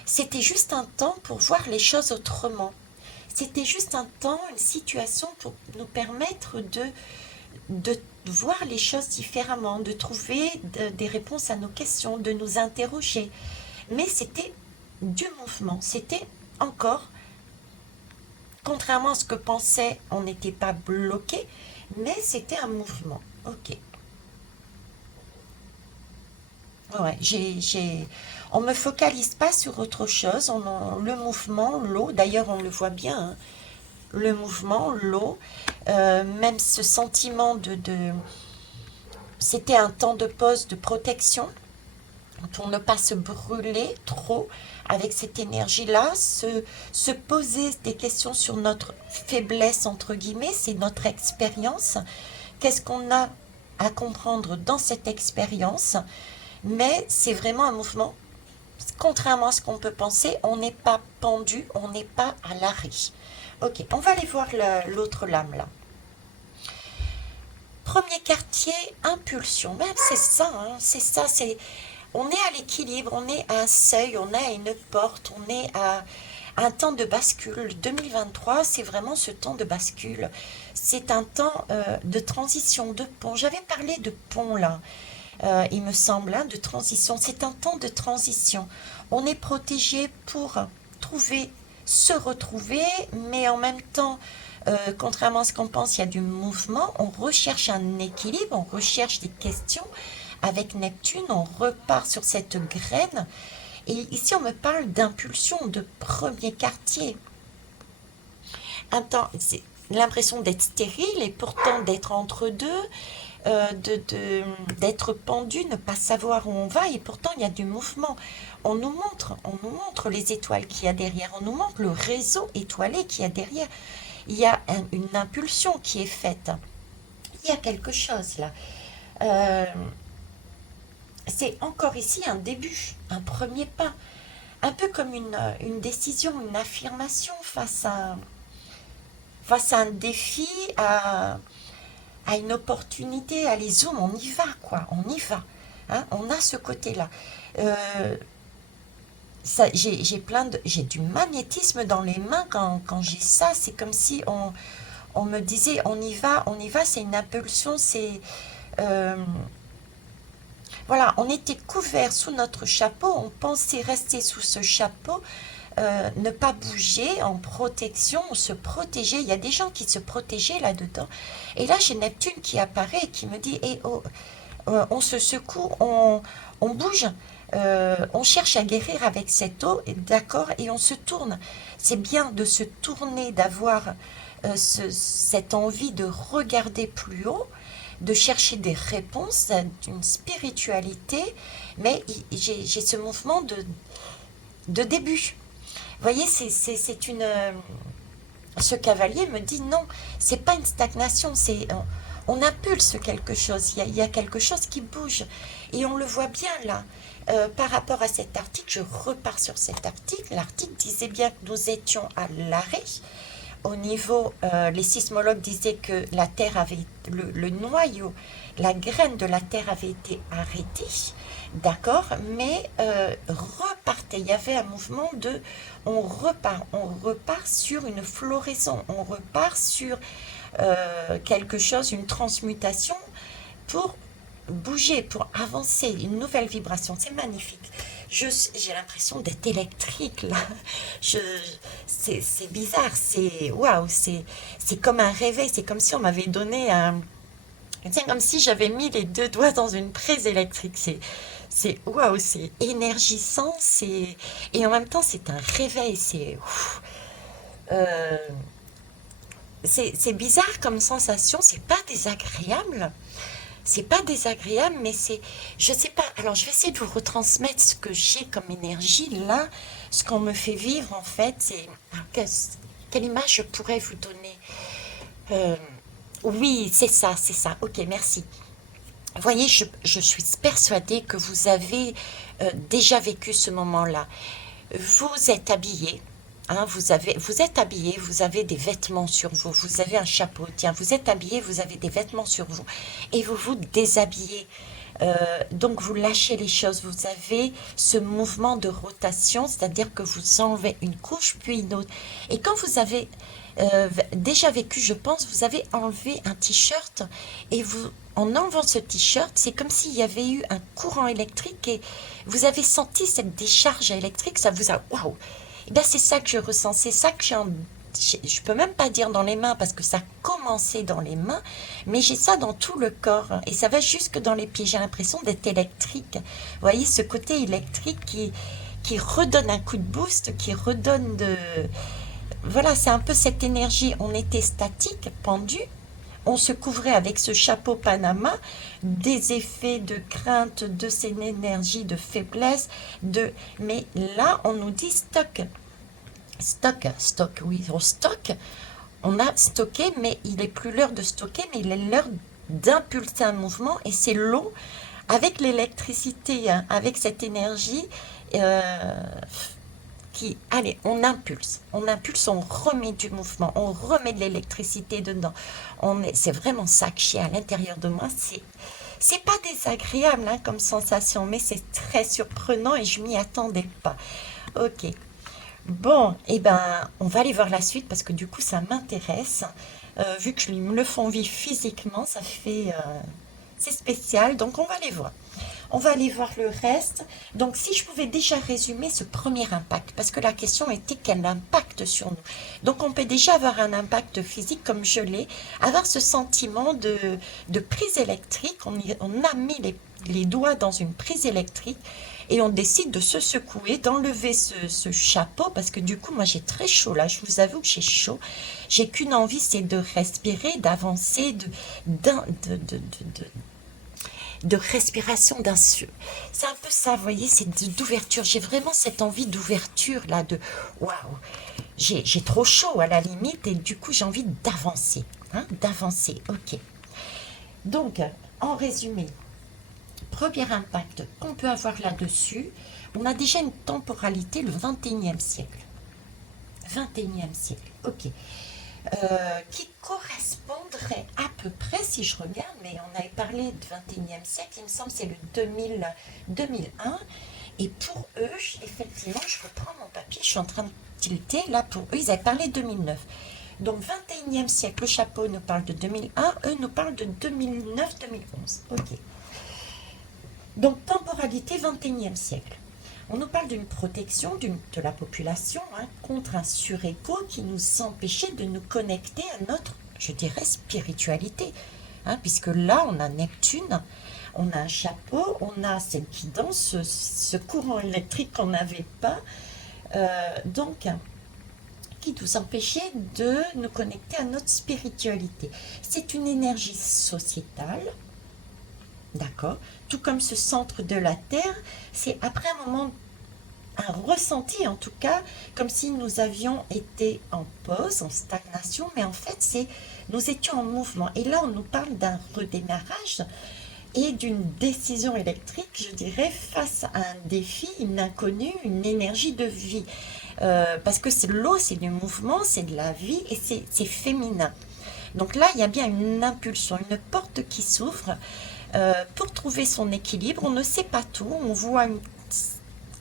C'était juste un temps pour voir les choses autrement. C'était juste un temps, une situation pour nous permettre de voir les choses différemment, de trouver des réponses à nos questions, de nous interroger. Mais c'était du mouvement, c'était encore, contrairement à ce que pensait, on n'était pas bloqué, mais c'était un mouvement. Ok. Ouais, on me focalise pas sur autre chose. Le mouvement, l'eau, d'ailleurs on le voit bien, hein, le mouvement, l'eau, même ce sentiment c'était un temps de pause, de protection, pour ne pas se brûler trop avec cette énergie-là, se poser des questions sur notre faiblesse, entre guillemets, c'est notre expérience. Qu'est-ce qu'on a à comprendre dans cette expérience? Mais c'est vraiment un mouvement. Contrairement à ce qu'on peut penser, on n'est pas pendu, on n'est pas à l'arrêt. Ok, on va aller voir l'autre lame là. Premier quartier, impulsion. Même c'est ça, hein, c'est ça. On est à l'équilibre, on est à un seuil, on est à une porte, on est à un temps de bascule. 2023, c'est vraiment ce temps de bascule. C'est un temps de transition, de pont. J'avais parlé de pont là. Il me semble, hein, de transition. C'est un temps de transition. On est protégé pour trouver, se retrouver, mais en même temps, contrairement à ce qu'on pense, il y a du mouvement. On recherche un équilibre, on recherche des questions. Avec Neptune, on repart sur cette graine. Et ici, on me parle d'impulsion, de premier quartier. Un temps, c'est l'impression d'être stérile et pourtant d'être entre deux, d'être pendu, ne pas savoir où on va, et pourtant il y a du mouvement. On nous montre les étoiles qu'il y a derrière, on nous montre le réseau étoilé qu'il y a derrière. Il y a une impulsion qui est faite. Il y a quelque chose là. Euh, c'est encore ici un début, un premier pas, un peu comme une décision, une affirmation face à un défi, à une opportunité, allez zoom, on y va quoi, on y va. Hein, on a ce côté-là. Euh, j'ai du magnétisme dans les mains quand j'ai ça. C'est comme si on me disait on y va, c'est une impulsion, c'est euh, voilà, on était couvert sous notre chapeau, on pensait rester sous ce chapeau, ne pas bouger, en protection, on se protégeait. Il y a des gens qui se protégeaient là-dedans. Et là, j'ai Neptune qui apparaît et qui me dit, eh, oh, on se secoue, on bouge, on cherche à guérir avec cette eau, d'accord, et on se tourne. C'est bien de se tourner, d'avoir cette envie de regarder plus haut, de chercher des réponses, d'une spiritualité, mais j'ai ce mouvement de début. Vous voyez, c'est une. Ce cavalier me dit non, c'est pas une stagnation, on impulse quelque chose, il y a quelque chose qui bouge. Et on le voit bien là. Par rapport à cet article, je repars sur cet article. L'article disait bien que nous étions à l'arrêt. Au niveau, les sismologues disaient que la Terre avait, le noyau, la graine de la Terre avait été arrêtée, d'accord, mais repartait. Il y avait un mouvement de, on repart sur une floraison, on repart sur quelque chose, une transmutation pour bouger, pour avancer, une nouvelle vibration. C'est magnifique. J'ai l'impression d'être électrique là. Je, c'est bizarre, c'est waouh, c'est comme un réveil, c'est comme si on m'avait donné un. C'est comme si j'avais mis les deux doigts dans une prise électrique. C'est waouh, c'est énergisant, et en même temps c'est un réveil. Euh, c'est bizarre comme sensation. C'est pas désagréable. C'est pas désagréable, mais je sais pas. Alors, je vais essayer de vous retransmettre ce que j'ai comme énergie là, ce qu'on me fait vivre en fait. Quelle image je pourrais vous donner? Euh, oui, c'est ça, c'est ça. Ok, merci. Vous voyez, je suis persuadée que vous avez déjà vécu ce moment-là. Vous êtes habillé, hein, vous êtes habillé, vous avez des vêtements sur vous, vous avez un chapeau, tiens, vous êtes habillé, vous avez des vêtements sur vous, et vous vous déshabillez. Donc vous lâchez les choses, vous avez ce mouvement de rotation, c'est-à-dire que vous enlevez une couche puis une autre. Et quand vous avez déjà vécu, je pense, vous avez enlevé un t-shirt et en enlevant ce t-shirt, c'est comme s'il y avait eu un courant électrique et vous avez senti cette décharge électrique, ça vous a... Waouh! Et bien c'est ça que je ressens, c'est ça que je peux même pas dire dans les mains parce que ça a commencé dans les mains, mais j'ai ça dans tout le corps et ça va jusque dans les pieds. J'ai l'impression d'être électrique. Vous voyez ce côté électrique qui redonne un coup de boost, qui redonne de... Voilà, c'est un peu cette énergie. On était statique, pendu. On se couvrait avec ce chapeau Panama des effets de crainte, de cette énergie de faiblesse, mais là, on nous dit stock. Stock, oui, on stocke. On a stocké, mais il n'est plus l'heure de stocker, mais il est l'heure d'impulser un mouvement, et c'est l'eau, avec l'électricité, hein, avec cette énergie, euh, allez, on impulse, on remet du mouvement, on remet de l'électricité dedans. C'est vraiment ça que j'ai à l'intérieur de moi. C'est pas désagréable hein, comme sensation, mais c'est très surprenant et je m'y attendais pas. Ok. Bon, eh ben, on va aller voir la suite parce que du coup, ça m'intéresse. Vu que me le font vivre physiquement, c'est spécial. Donc, on va aller voir. On va aller voir le reste. Donc, si je pouvais déjà résumer ce premier impact, parce que la question était quel impact sur nous. Donc, on peut déjà avoir un impact physique comme je l'ai, avoir ce sentiment de prise électrique. On a mis les doigts dans une prise électrique et on décide de se secouer, d'enlever ce chapeau, parce que du coup, moi, j'ai très chaud là. Je vous avoue que j'ai chaud. J'ai qu'une envie, c'est de respirer, d'avancer, de respiration c'est un peu ça, vous voyez, c'est d'ouverture. J'ai vraiment cette envie d'ouverture là, de waouh, j'ai trop chaud à la limite et du coup j'ai envie d'avancer, hein, d'avancer. Ok. Donc, en résumé, premier impact qu'on peut avoir là-dessus, on a déjà une temporalité, le 21e siècle. 21e siècle, ok. Qui correspondrait à peu près, si je regarde, mais on avait parlé de 21e siècle, il me semble que c'est le 2001, et pour eux, effectivement, je reprends mon papier, je suis en train de tilter, là pour eux, ils avaient parlé de 2009. Donc 21e siècle, le chapeau nous parle de 2001, eux nous parlent de 2009-2011. Ok. Donc temporalité 21e siècle. On nous parle d'une protection de la population hein, contre un surécho qui nous empêchait de nous connecter à notre, je dirais, spiritualité. Hein, puisque là, on a Neptune, on a un chapeau, on a celle qui danse, ce courant électrique qu'on n'avait pas. Donc, qui nous empêchait de nous connecter à notre spiritualité. C'est une énergie sociétale. D'accord. Tout comme ce centre de la Terre, c'est après un moment, un ressenti en tout cas, comme si nous avions été en pause, en stagnation, mais en fait, nous étions en mouvement. Et là, on nous parle d'un redémarrage et d'une décision électrique, je dirais, face à un défi, une inconnue, une énergie de vie. Parce que l'eau, c'est du mouvement, c'est de la vie et c'est féminin. Donc là, il y a bien une impulsion, une porte qui s'ouvre. Pour trouver son équilibre, on ne sait pas tout, on voit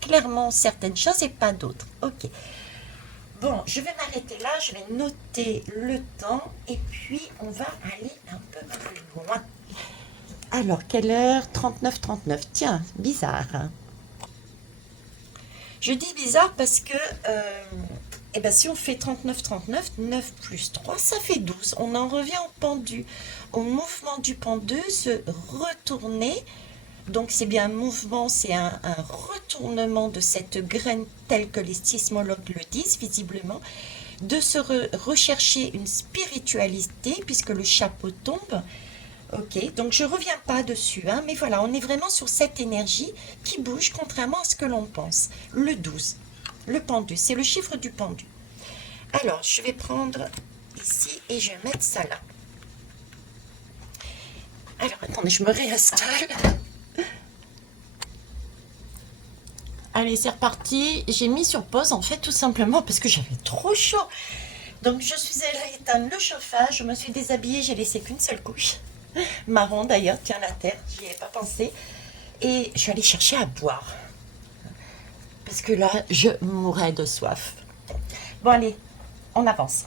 clairement certaines choses et pas d'autres. Ok. Bon, je vais m'arrêter là, je vais noter le temps et puis on va aller un peu plus loin. Alors, quelle heure? 39h39. Tiens, bizarre, hein. Je dis bizarre parce que eh ben, si on fait 39h39, 9 plus 3, ça fait 12. On en revient au pendu, au mouvement du pendu, se retourner. Donc c'est bien un mouvement, c'est un retournement de cette graine telle que les sismologues le disent visiblement, de se rechercher une spiritualité puisque le chapeau tombe. Ok, donc je reviens pas dessus, hein, mais voilà, on est vraiment sur cette énergie qui bouge contrairement à ce que l'on pense. Le 12, le pendu, c'est le chiffre du pendu. Alors, je vais prendre ici et je vais mettre ça là. Alors, attendez, je me réinstalle. Allez, c'est reparti. J'ai mis sur pause, en fait, tout simplement parce que j'avais trop chaud. Donc, je suis allée éteindre le chauffage, je me suis déshabillée, j'ai laissé qu'une seule couche. Marron d'ailleurs, tiens la terre, j'y ai pas pensé. Et je suis allée chercher à boire. Parce que là, je mourrais de soif. Bon, allez, on avance.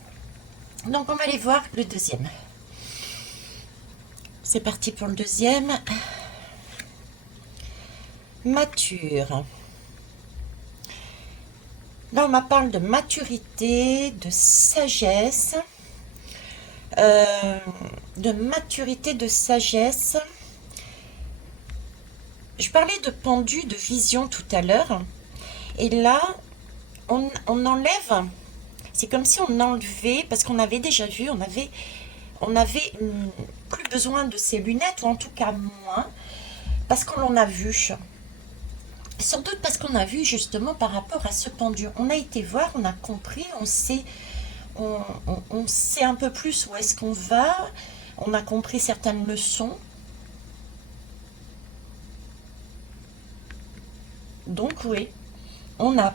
Donc, on va aller voir le deuxième. C'est parti pour le deuxième. Mature. Là, on m'a parle de maturité, de sagesse. De maturité, de sagesse. Je parlais de pendu, de vision tout à l'heure. Et là, on enlève. C'est comme si on enlevait, parce qu'on avait déjà vu, on avait plus besoin de ces lunettes, ou en tout cas moins, parce qu'on en a vu. Sans doute parce qu'on a vu justement par rapport à ce pendu. On a été voir, on a compris, on sait un peu plus où est-ce qu'on va, on a compris certaines leçons. Donc oui, on a,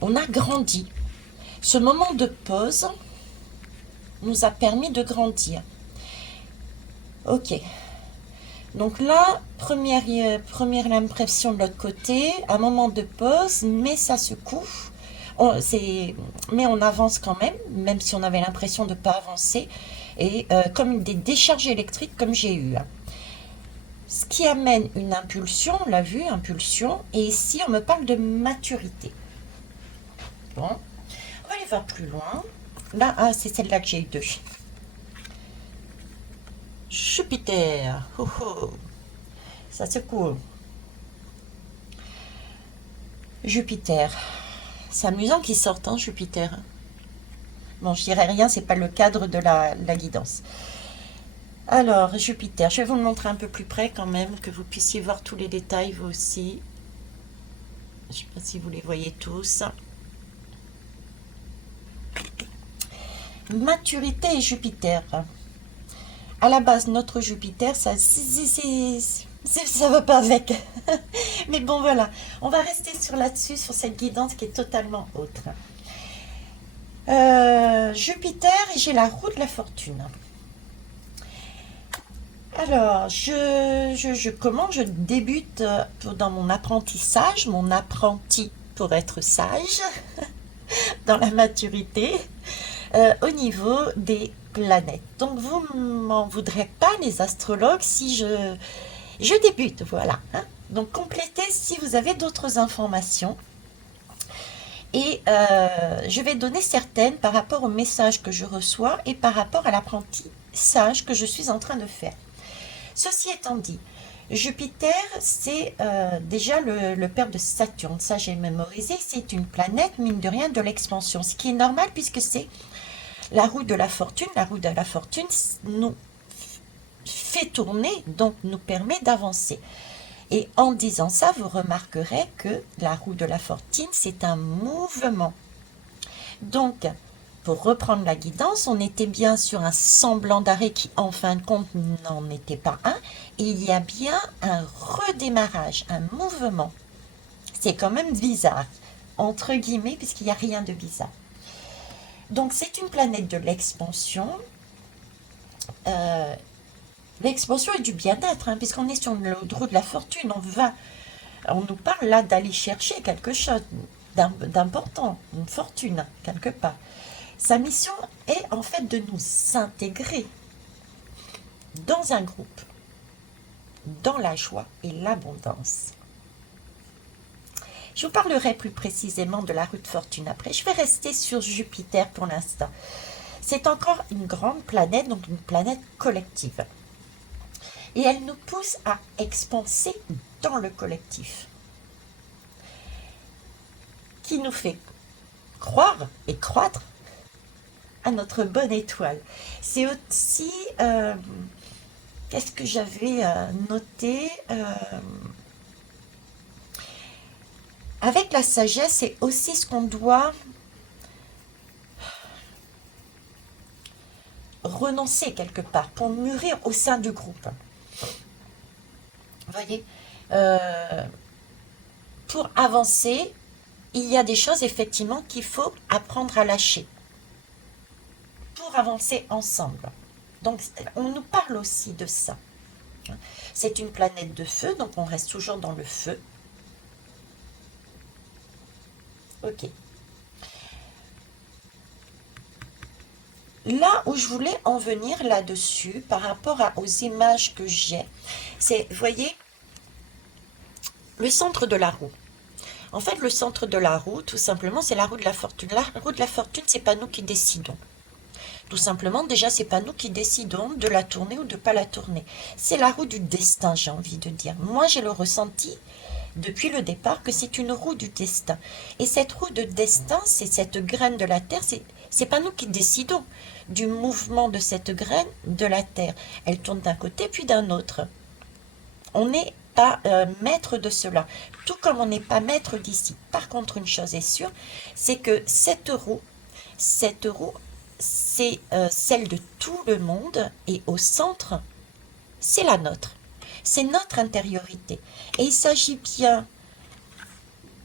on a grandi. Ce moment de pause nous a permis de grandir. Ok. Donc là, première impression de l'autre côté, un moment de pause, mais ça secoue. Mais on avance quand même, même si on avait l'impression de ne pas avancer. Et comme des décharges électriques comme j'ai eu. Ce qui amène une impulsion, on l'a vu, impulsion. Et ici, on me parle de maturité. Bon, on va aller voir plus loin. Là, ah, c'est celle-là que j'ai eu deux. Jupiter. Oh, oh. Ça secoue. Jupiter. C'est amusant qu'il sorte, hein, Jupiter. Bon, je dirais rien, c'est pas le cadre de la guidance. Alors, Jupiter, je vais vous le montrer un peu plus près quand même, que vous puissiez voir tous les détails, vous aussi. Je ne sais pas si vous les voyez tous. Maturité et Jupiter. À la base, notre Jupiter, ça va pas avec. Mais bon, voilà. On va rester sur là-dessus, sur cette guidance qui est totalement autre. Jupiter, et j'ai la roue de la fortune. Alors, comment je débute dans mon apprentissage, mon apprenti pour être sage, dans la maturité, au niveau des planètes. Donc, vous m'en voudrez pas, les astrologues, si je débute, voilà. Hein. Donc, complétez si vous avez d'autres informations. Et je vais donner certaines par rapport au message que je reçois et par rapport à l'apprentissage que je suis en train de faire. Ceci étant dit, Jupiter, c'est déjà le père de Saturne. Ça, j'ai mémorisé. C'est une planète, mine de rien, de l'expansion. Ce qui est normal puisque c'est la roue de la fortune. La roue de la fortune nous fait tourner, donc nous permet d'avancer. Et en disant ça, vous remarquerez que la roue de la fortune, c'est un mouvement. Donc, pour reprendre la guidance, on était bien sur un semblant d'arrêt qui, en fin de compte, n'en était pas un. Et il y a bien un redémarrage, un mouvement. C'est quand même bizarre, entre guillemets, puisqu'il n'y a rien de bizarre. Donc, c'est une planète de l'expansion. L'expansion et du bien-être, hein, puisqu'on est sur le roue de la fortune. On nous parle là d'aller chercher quelque chose d'important, une fortune, quelque part. Sa mission est en fait de nous intégrer dans un groupe, dans la joie et l'abondance. Je vous parlerai plus précisément de la roue de fortune après. Je vais rester sur Jupiter pour l'instant. C'est encore une grande planète, donc une planète collective. Et elle nous pousse à expanser dans le collectif, qui nous fait croire et croître à notre bonne étoile. C'est aussi, qu'est-ce que j'avais noté avec la sagesse, c'est aussi ce qu'on doit renoncer quelque part pour mûrir au sein du groupe. Vous voyez, pour avancer, il y a des choses effectivement qu'il faut apprendre à lâcher pour avancer ensemble. Donc, on nous parle aussi de ça. C'est une planète de feu, donc on reste toujours dans le feu. Ok. Là où je voulais en venir là-dessus, par rapport aux images que j'ai, c'est, vous voyez, le centre de la roue. En fait, le centre de la roue, tout simplement, c'est la roue de la fortune. La roue de la fortune, c'est pas nous qui décidons. Tout simplement, déjà, c'est pas nous qui décidons de la tourner ou de pas la tourner. C'est la roue du destin, j'ai envie de dire. Moi, j'ai le ressenti depuis le départ que c'est une roue du destin. Et cette roue de destin, c'est cette graine de la terre, c'est pas nous qui décidons du mouvement de cette graine de la terre. Elle tourne d'un côté puis d'un autre. On n'est pas maître de cela, tout comme on n'est pas maître d'ici. Par contre, une chose est sûre, c'est que cette roue, c'est celle de tout le monde et au centre, c'est la nôtre. C'est notre intériorité. Et il s'agit bien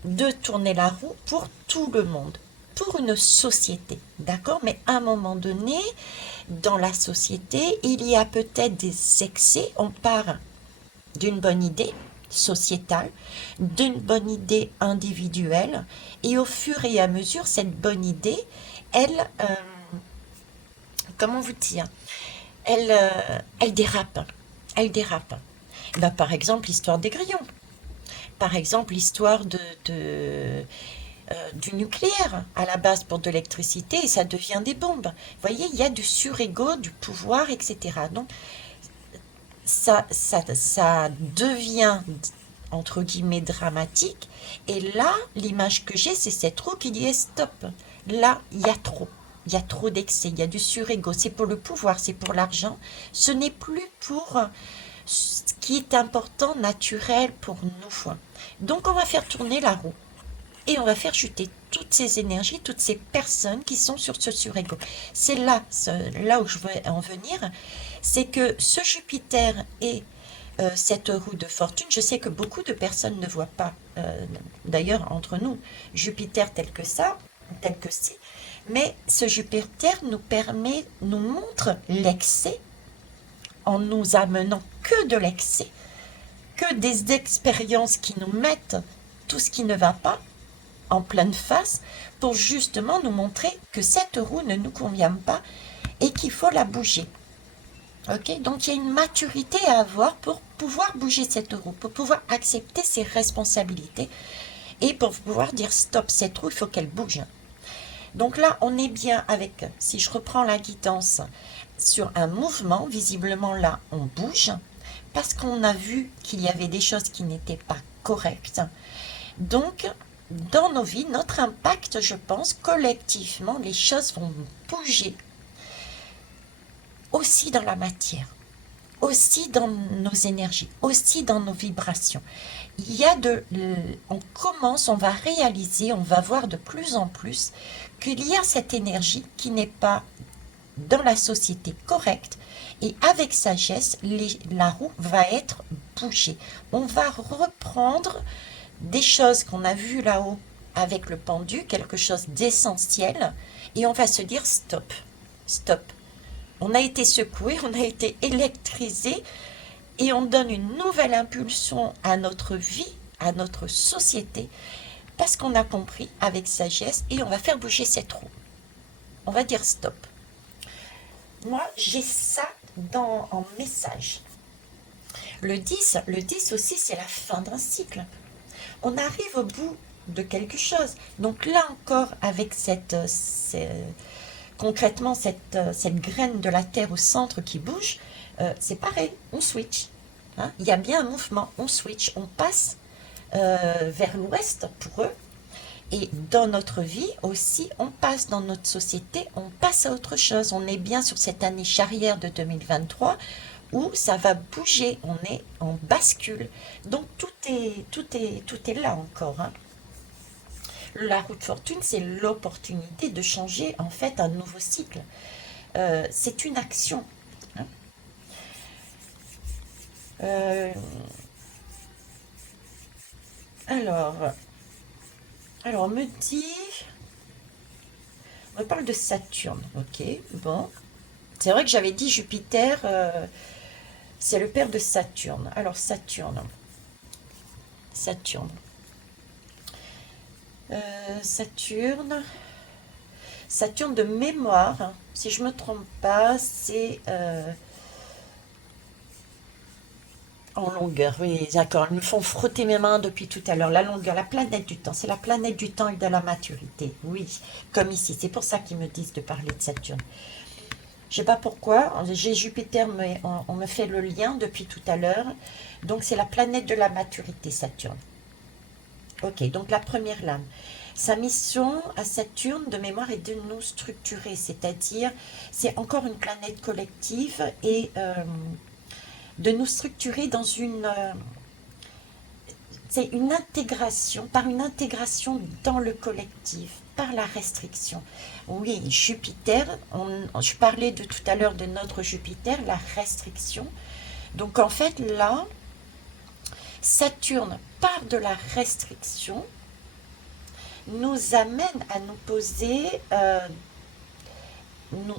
de tourner la roue pour tout le monde, pour une société, d'accord? Mais à un moment donné, dans la société, il y a peut-être des excès. On part d'une bonne idée sociétale, d'une bonne idée individuelle, et au fur et à mesure, cette bonne idée, elle, comment vous dire, elle dérape, elle dérape. Ben, par exemple, l'histoire des grillons, par exemple, l'histoire du nucléaire à la base pour de l'électricité et ça devient des bombes. Vous voyez, il y a du surego, du pouvoir, etc. Donc, ça devient, entre guillemets, dramatique. Et là, l'image que j'ai, c'est cette roue qui dit stop. Là, il y a trop. Il y a trop d'excès, il y a du surego. C'est pour le pouvoir, c'est pour l'argent. Ce n'est plus pour ce qui est important, naturel pour nous. Donc, on va faire tourner la roue. Et on va faire chuter toutes ces énergies, toutes ces personnes qui sont sur ce surego. C'est là où je veux en venir, c'est que ce Jupiter et cette roue de fortune, je sais que beaucoup de personnes ne voient pas, d'ailleurs entre nous, Jupiter tel que ça, tel que c'est, mais ce Jupiter nous montre l'excès en nous amenant que de l'excès, que des expériences qui nous mettent tout ce qui ne va pas en pleine face pour justement nous montrer que cette roue ne nous convient pas et qu'il faut la bouger. Ok, donc il y a une maturité à avoir pour pouvoir bouger cette roue, pour pouvoir accepter ses responsabilités et pour pouvoir dire stop, cette roue, il faut qu'elle bouge. Donc là, on est bien avec, si je reprends la guidance sur un mouvement, visiblement là, on bouge parce qu'on a vu qu'il y avait des choses qui n'étaient pas correctes. Donc, dans nos vies, notre impact, je pense, collectivement, les choses vont bouger. Aussi dans la matière, aussi dans nos énergies, aussi dans nos vibrations. On va réaliser, on va voir de plus en plus qu'il y a cette énergie qui n'est pas dans la société correcte et avec sagesse, la roue va être bougée. On va reprendre des choses qu'on a vues là-haut avec le pendu, quelque chose d'essentiel, et on va se dire stop, stop. On a été secoué, on a été électrisé, et on donne une nouvelle impulsion à notre vie, à notre société, parce qu'on a compris avec sagesse, et on va faire bouger cette roue. On va dire stop. Moi, j'ai ça en message. Le 10 aussi, c'est la fin d'un cycle. On arrive au bout de quelque chose. Donc là encore, avec concrètement cette graine de la Terre au centre qui bouge, c'est pareil, on switch. Hein. Il y a bien un mouvement, on switch, on passe vers l'ouest pour eux. Et dans notre vie aussi, on passe dans notre société, on passe à autre chose. On est bien sur cette année charrière de 2023 où ça va bouger, on est en bascule. Donc tout est là encore. Hein. La roue de fortune, c'est l'opportunité de changer en fait un nouveau cycle. C'est une action. Hein. Alors, on me dit, on me parle de Saturne. Ok, bon. C'est vrai que j'avais dit Jupiter, c'est le père de Saturne. Alors Saturne. Saturne, de mémoire, hein, si je ne me trompe pas, c'est en longueur. Oui, d'accord. Ils me font frotter mes mains depuis tout à l'heure. La longueur, la planète du temps. C'est la planète du temps et de la maturité. Oui, comme ici. C'est pour ça qu'ils me disent de parler de Saturne. Je sais pas pourquoi. J'ai Jupiter, mais on me fait le lien depuis tout à l'heure. Donc, c'est la planète de la maturité, Saturne. Ok, donc la première lame. Sa mission à Saturne, de mémoire, est de nous structurer, c'est-à-dire, c'est encore une planète collective et de nous structurer dans c'est une intégration, par une intégration dans le collectif, par la restriction. Oui, Jupiter, je parlais de tout à l'heure de notre Jupiter, la restriction. Donc en fait, là, Saturne, par de la restriction, nous amène à nous poser,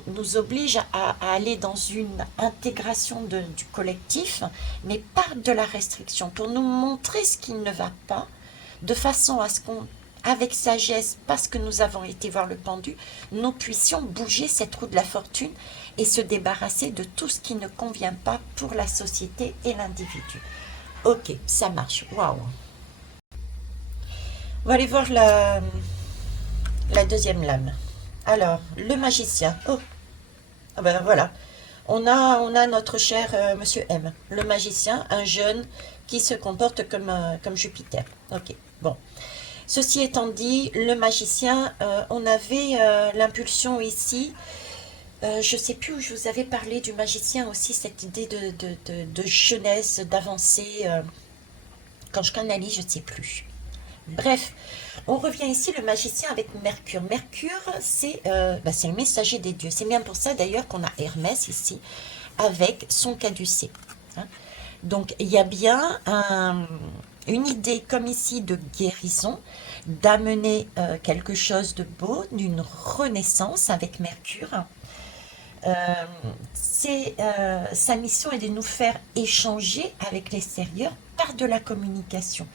nous oblige à aller dans une intégration du collectif, mais par de la restriction, pour nous montrer ce qui ne va pas, de façon à ce qu'on, avec sagesse, parce que nous avons été voir le pendu, nous puissions bouger cette roue de la fortune et se débarrasser de tout ce qui ne convient pas pour la société et l'individu. Ok, ça marche. Waouh. On va aller voir la deuxième lame. Alors, le magicien. Oh, ah ben voilà. On a notre cher Monsieur M, le magicien, un jeune qui se comporte comme Jupiter. Ok, bon. Ceci étant dit, le magicien, on avait l'impulsion ici. Je ne sais plus où je vous avais parlé du magicien aussi, cette idée de jeunesse, d'avancer. Quand je canalise, je ne sais plus. Bref, on revient ici, le magicien avec Mercure. Mercure, c'est le messager des dieux. C'est bien pour ça d'ailleurs qu'on a Hermès ici, avec son caducée. Hein. Donc, il y a bien une idée, comme ici, de guérison, d'amener quelque chose de beau, d'une renaissance avec Mercure. Sa mission est de nous faire échanger avec l'extérieur par de la communication.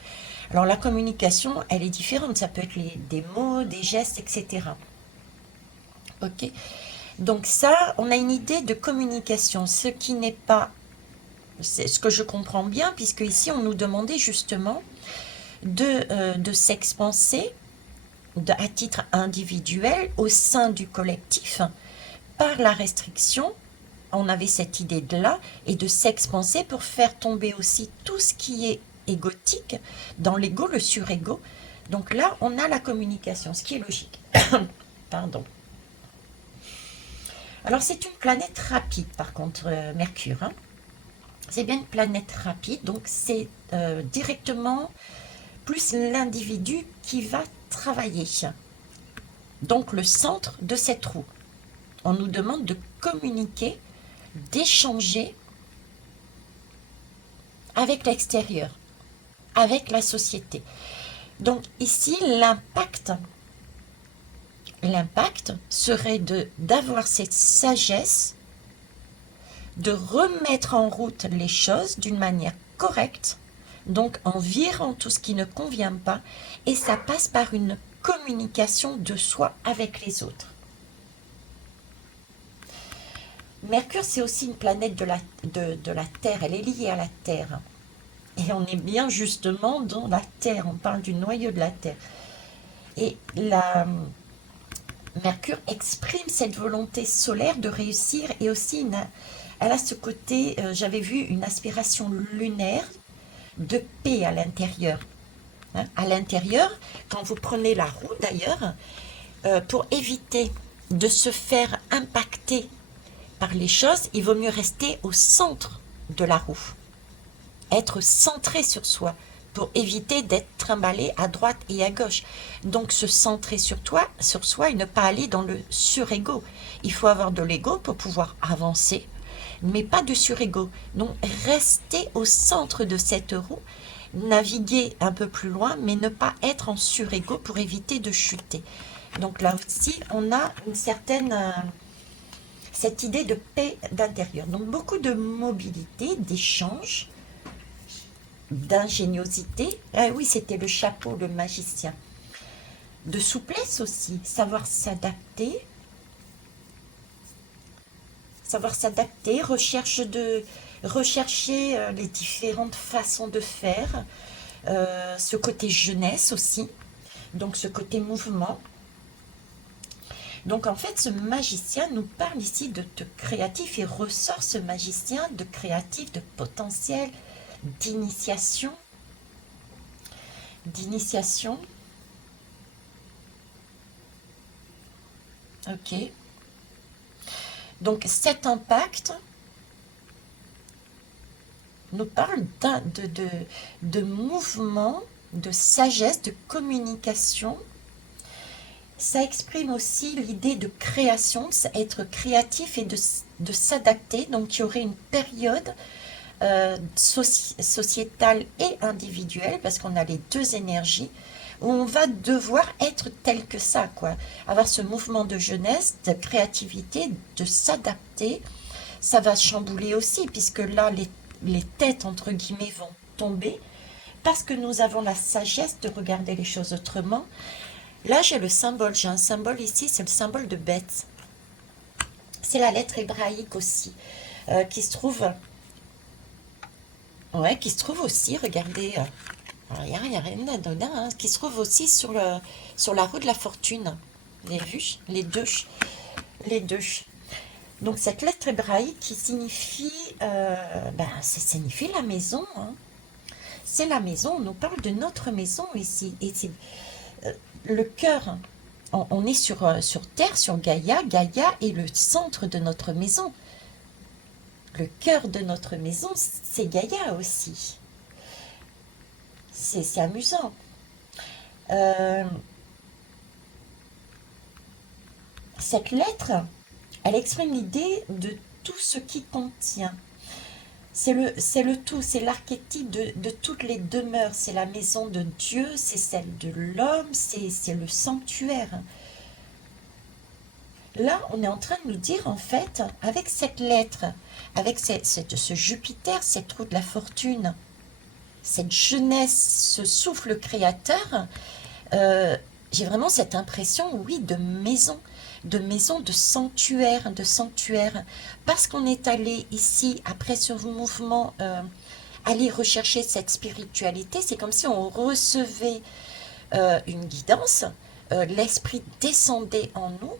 Alors la communication, elle est différente, ça peut être des mots, des gestes, etc. Ok. Donc ça, on a une idée de communication, ce qui n'est pas, c'est ce que je comprends bien, puisque ici on nous demandait justement de s'expanser à titre individuel au sein du collectif par la restriction. On avait cette idée de là, et de s'expanser pour faire tomber aussi tout ce qui est égotique dans l'ego, le surego. Donc là, on a la communication, ce qui est logique. Pardon. Alors, c'est une planète rapide, par contre, Mercure. Hein. C'est bien une planète rapide, donc c'est directement plus l'individu qui va travailler. Donc, le centre de cette roue. On nous demande de communiquer, d'échanger avec l'extérieur, avec la société. Donc ici, l'impact serait d'avoir cette sagesse, de remettre en route les choses d'une manière correcte, donc en virant tout ce qui ne convient pas, et ça passe par une communication de soi avec les autres. Mercure, c'est aussi une planète de la Terre, elle est liée à la Terre. Et on est bien justement dans la Terre, on parle du noyau de la Terre. Et la Mercure exprime cette volonté solaire de réussir et aussi elle a ce côté, j'avais vu une aspiration lunaire de paix à l'intérieur. Hein. À l'intérieur, quand vous prenez la roue d'ailleurs, pour éviter de se faire impacter par les choses, il vaut mieux rester au centre de la roue, être centré sur soi pour éviter d'être trimballé à droite et à gauche. Donc se centrer sur soi et ne pas aller dans le surego. Il faut avoir de l'ego pour pouvoir avancer, mais pas de surego. Donc rester au centre de cette roue, naviguer un peu plus loin, mais ne pas être en surego pour éviter de chuter. Donc là aussi, on a une certaine cette idée de paix d'intérieur. Donc beaucoup de mobilité, d'échange, d'ingéniosité. Ah oui, c'était le chapeau, le magicien. De souplesse aussi, savoir s'adapter, rechercher les différentes façons de faire, ce côté jeunesse aussi, donc ce côté mouvement. Donc en fait, ce magicien nous parle ici de créatif et ressort ce magicien de créatif, de potentiel, d'initiation, d'initiation. Ok. Donc cet impact nous parle de mouvement, de sagesse, de communication. Ça exprime aussi l'idée de création, être créatif et de s'adapter. Donc il y aurait une période sociétale et individuelle, parce qu'on a les deux énergies, où on va devoir être tel que ça, quoi. Avoir ce mouvement de jeunesse, de créativité, de s'adapter. Ça va chambouler aussi, puisque là, les têtes, entre guillemets, vont tomber, parce que nous avons la sagesse de regarder les choses autrement. Là, j'ai un symbole ici, c'est le symbole de Beth. C'est la lettre hébraïque aussi, qui se trouve, ouais, qui se trouve aussi, regardez, il n'y a rien à donner, hein, qui se trouve aussi sur la roue de la fortune. Vous avez vu? Les deux. Donc cette lettre hébraïque qui signifie, ça signifie la maison, hein. C'est la maison, on nous parle de notre maison ici. Et c'est le cœur, on est sur Terre, sur Gaïa. Gaïa est le centre de notre maison. Le cœur de notre maison, c'est Gaïa aussi. C'est amusant. Euh, cette lettre, elle exprime l'idée de tout ce qui contient. C'est le tout, c'est l'archétype de toutes les demeures. C'est la maison de Dieu, c'est celle de l'homme, c'est le sanctuaire. Là, on est en train de nous dire, en fait, avec cette lettre, avec ce Jupiter, cette roue de la fortune, cette jeunesse, ce souffle créateur, euh, j'ai vraiment cette impression, oui, de maison, de sanctuaire, parce qu'on est allé ici, après ce mouvement, aller rechercher cette spiritualité, c'est comme si on recevait une guidance, l'esprit descendait en nous,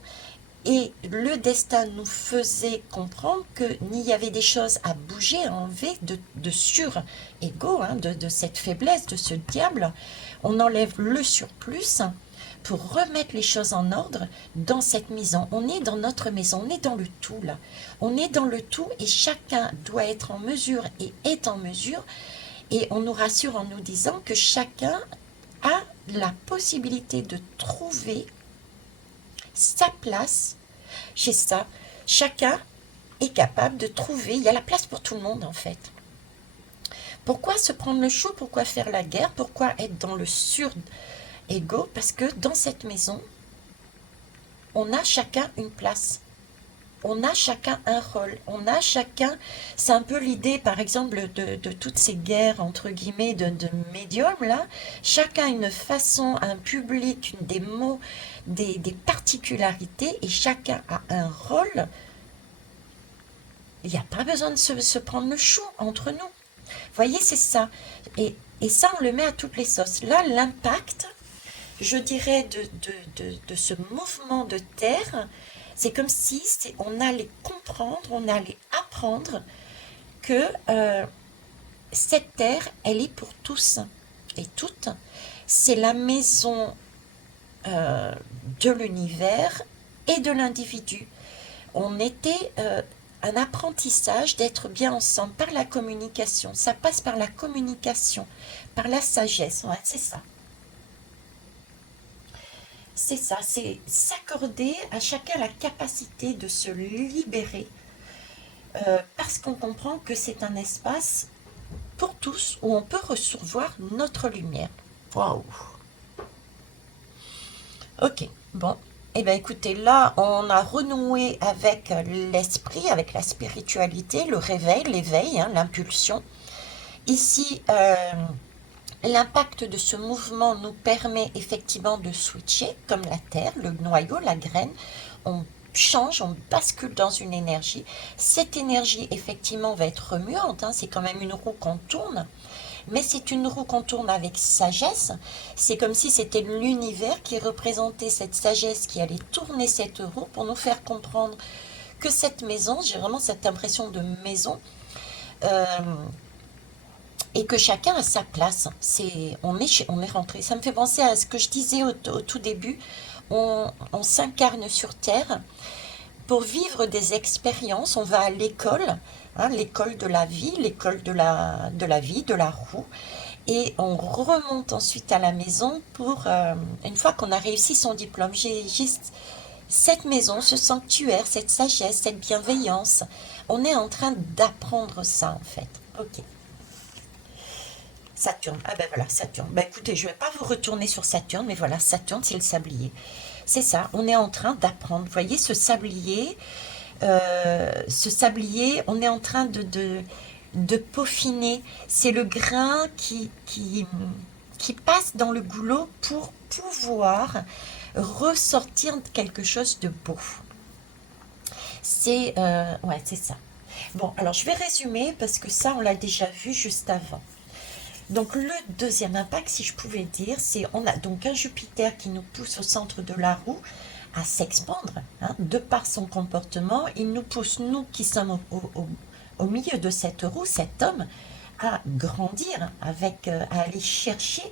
et le destin nous faisait comprendre qu'il y avait des choses à bouger, à enlever de sur-ego, hein, de cette faiblesse, de ce diable. On enlève le surplus pour remettre les choses en ordre dans cette maison. On est dans notre maison, on est dans le tout là. On est dans le tout et chacun doit être en mesure et est en mesure. Et on nous rassure en nous disant que chacun a la possibilité de trouver sa place chez ça. Chacun est capable de trouver, il y a la place pour tout le monde en fait. Pourquoi se prendre le chou? Pourquoi faire la guerre? Pourquoi être dans le sur-ego? Parce que dans cette maison, on a chacun une place. On a chacun un rôle. On a chacun, c'est un peu l'idée par exemple de toutes ces guerres entre guillemets de médiums là. Chacun a une façon, un public, des mots, des particularités et chacun a un rôle Il n'y a pas besoin de se prendre le chou entre nous. Vous voyez, c'est ça. Et ça, on le met à toutes les sauces. Là, l'impact, je dirais, de ce mouvement de terre, c'est comme si on allait comprendre, on allait apprendre que cette terre, elle est pour tous et toutes. C'est la maison euh, de l'univers et de l'individu. On était un apprentissage d'être bien ensemble par la communication. Ça passe par la communication, par la sagesse. Ouais, c'est ça. C'est ça, c'est s'accorder à chacun la capacité de se libérer parce qu'on comprend que c'est un espace pour tous où on peut recevoir notre lumière. Waouh! Ok, bon. Eh bien écoutez, là on a renoué avec l'esprit, avec la spiritualité, le réveil, l'éveil, hein, l'impulsion. Ici, l'impact de ce mouvement nous permet effectivement de switcher, comme la terre, le noyau, la graine. On change, on bascule dans une énergie. Cette énergie, effectivement, va être remuante, hein, c'est quand même une roue qu'on tourne. Mais c'est une roue qu'on tourne avec sagesse. C'est comme si c'était l'univers qui représentait cette sagesse qui allait tourner cette roue pour nous faire comprendre que cette maison, j'ai vraiment cette impression de maison, euh, et que chacun a sa place. On est rentré. Ça me fait penser à ce que je disais au tout début. On s'incarne sur Terre pour vivre des expériences. On va à l'école, hein, l'école de la vie, l'école de la vie, de la roue. Et on remonte ensuite à la maison pour, une fois qu'on a réussi son diplôme, j'ai juste cette maison, ce sanctuaire, cette sagesse, cette bienveillance. On est en train d'apprendre ça en fait. Ok. Saturne. Ah ben voilà, Saturne. Ben écoutez, je ne vais pas vous retourner sur Saturne, mais voilà, Saturne, c'est le sablier. C'est ça, on est en train d'apprendre. Vous voyez, ce sablier, on est en train de peaufiner. C'est le grain qui passe dans le goulot pour pouvoir ressortir quelque chose de beau. Ouais, c'est ça. Bon, alors je vais résumer parce que ça, on l'a déjà vu juste avant. Donc le deuxième impact, si je pouvais dire, c'est on a donc un Jupiter qui nous pousse au centre de la roue à s'expandre, hein, de par son comportement. Il nous pousse, nous qui sommes au milieu de cette roue, cet homme, à grandir, à aller chercher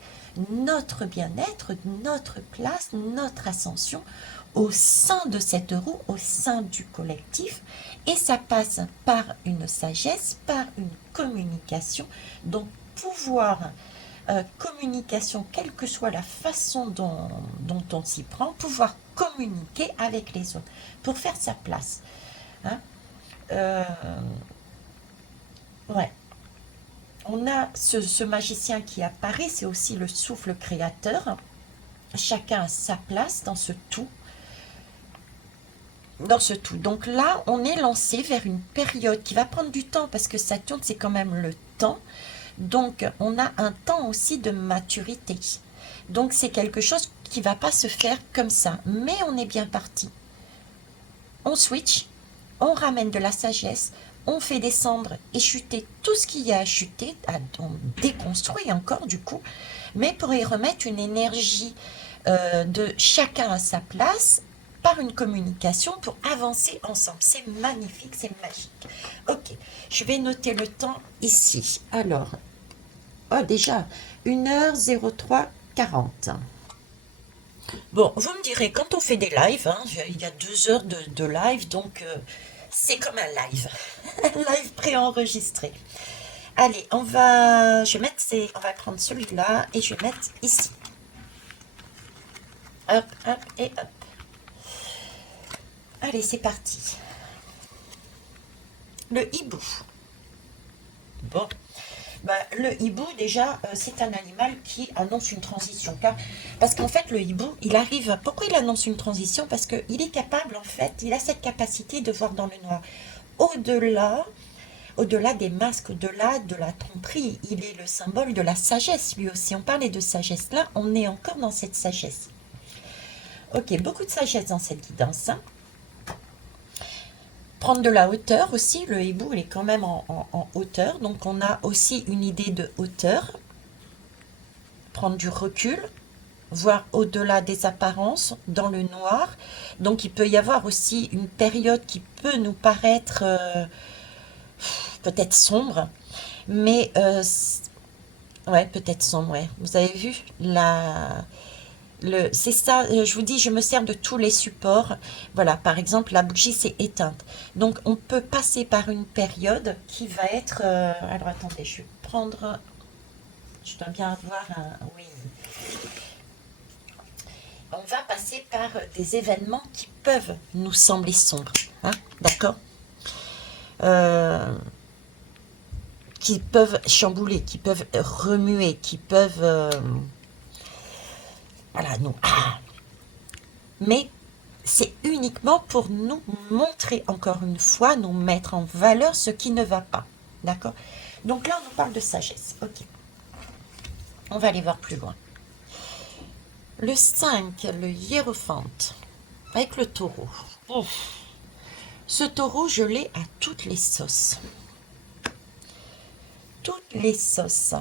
notre bien-être, notre place, notre ascension au sein de cette roue, au sein du collectif. Et ça passe par une sagesse, par une communication. Donc pouvoir communication, quelle que soit la façon dont on s'y prend, pouvoir communiquer avec les autres pour faire sa place. Hein. Euh, ouais. On a ce magicien qui apparaît, c'est aussi le souffle créateur. Chacun a sa place dans ce tout. Dans ce tout. Donc là, on est lancé vers une période qui va prendre du temps parce que Saturne, c'est quand même le temps. Donc, on a un temps aussi de maturité. Donc, c'est quelque chose qui ne va pas se faire comme ça. Mais on est bien parti. On switch, on ramène de la sagesse, on fait descendre et chuter tout ce qu'il y a à chuter, on déconstruit encore du coup, mais pour y remettre une énergie de chacun à sa place par une communication pour avancer ensemble. C'est magnifique, c'est magique. Ok, je vais noter le temps ici. Alors, oh, déjà, 1h03 40. Bon, vous me direz, quand on fait des lives, hein, il y a 2 heures de live, donc c'est comme un live. Un live préenregistré. Allez, on va prendre celui-là et je vais mettre ici. Hop, hop et hop. Allez, c'est parti. Le hibou. Bon, bah, le hibou, déjà, c'est un animal qui annonce une transition. Parce qu'en fait, le hibou, il arrive. Pourquoi il annonce une transition? Parce qu'il est capable, en fait, il a cette capacité de voir dans le noir. Au-delà, au-delà des masques, au-delà de la tromperie, il est le symbole de la sagesse, lui aussi. On parlait de sagesse là, on est encore dans cette sagesse. Ok, beaucoup de sagesse dans cette guidance. Hein. prendre de la hauteur aussi. Le hibou, il est quand même en hauteur. Donc, on a aussi une idée de hauteur. Prendre du recul, voir au-delà des apparences, dans le noir. Donc, il peut y avoir aussi une période qui peut nous paraître peut-être sombre. Mais, ouais, peut-être sombre, ouais. Vous avez vu, c'est ça, je vous dis, je me sers de tous les supports. Voilà, par exemple, la bougie s'est éteinte. Donc, on peut passer par une période qui va être... alors, attendez, je vais prendre... Je dois bien avoir un... Oui. On va passer par des événements qui peuvent nous sembler sombres. Hein, d'accord. Qui peuvent chambouler, qui peuvent remuer, qui peuvent... voilà, nous... Mais c'est uniquement pour nous montrer, encore une fois, nous mettre en valeur ce qui ne va pas. D'accord. Donc là, on nous parle de sagesse. Ok. On va aller voir plus loin. Le 5, le hiérophante, avec le taureau. Ouf. Ce taureau, je l'ai à toutes les sauces. Toutes les sauces.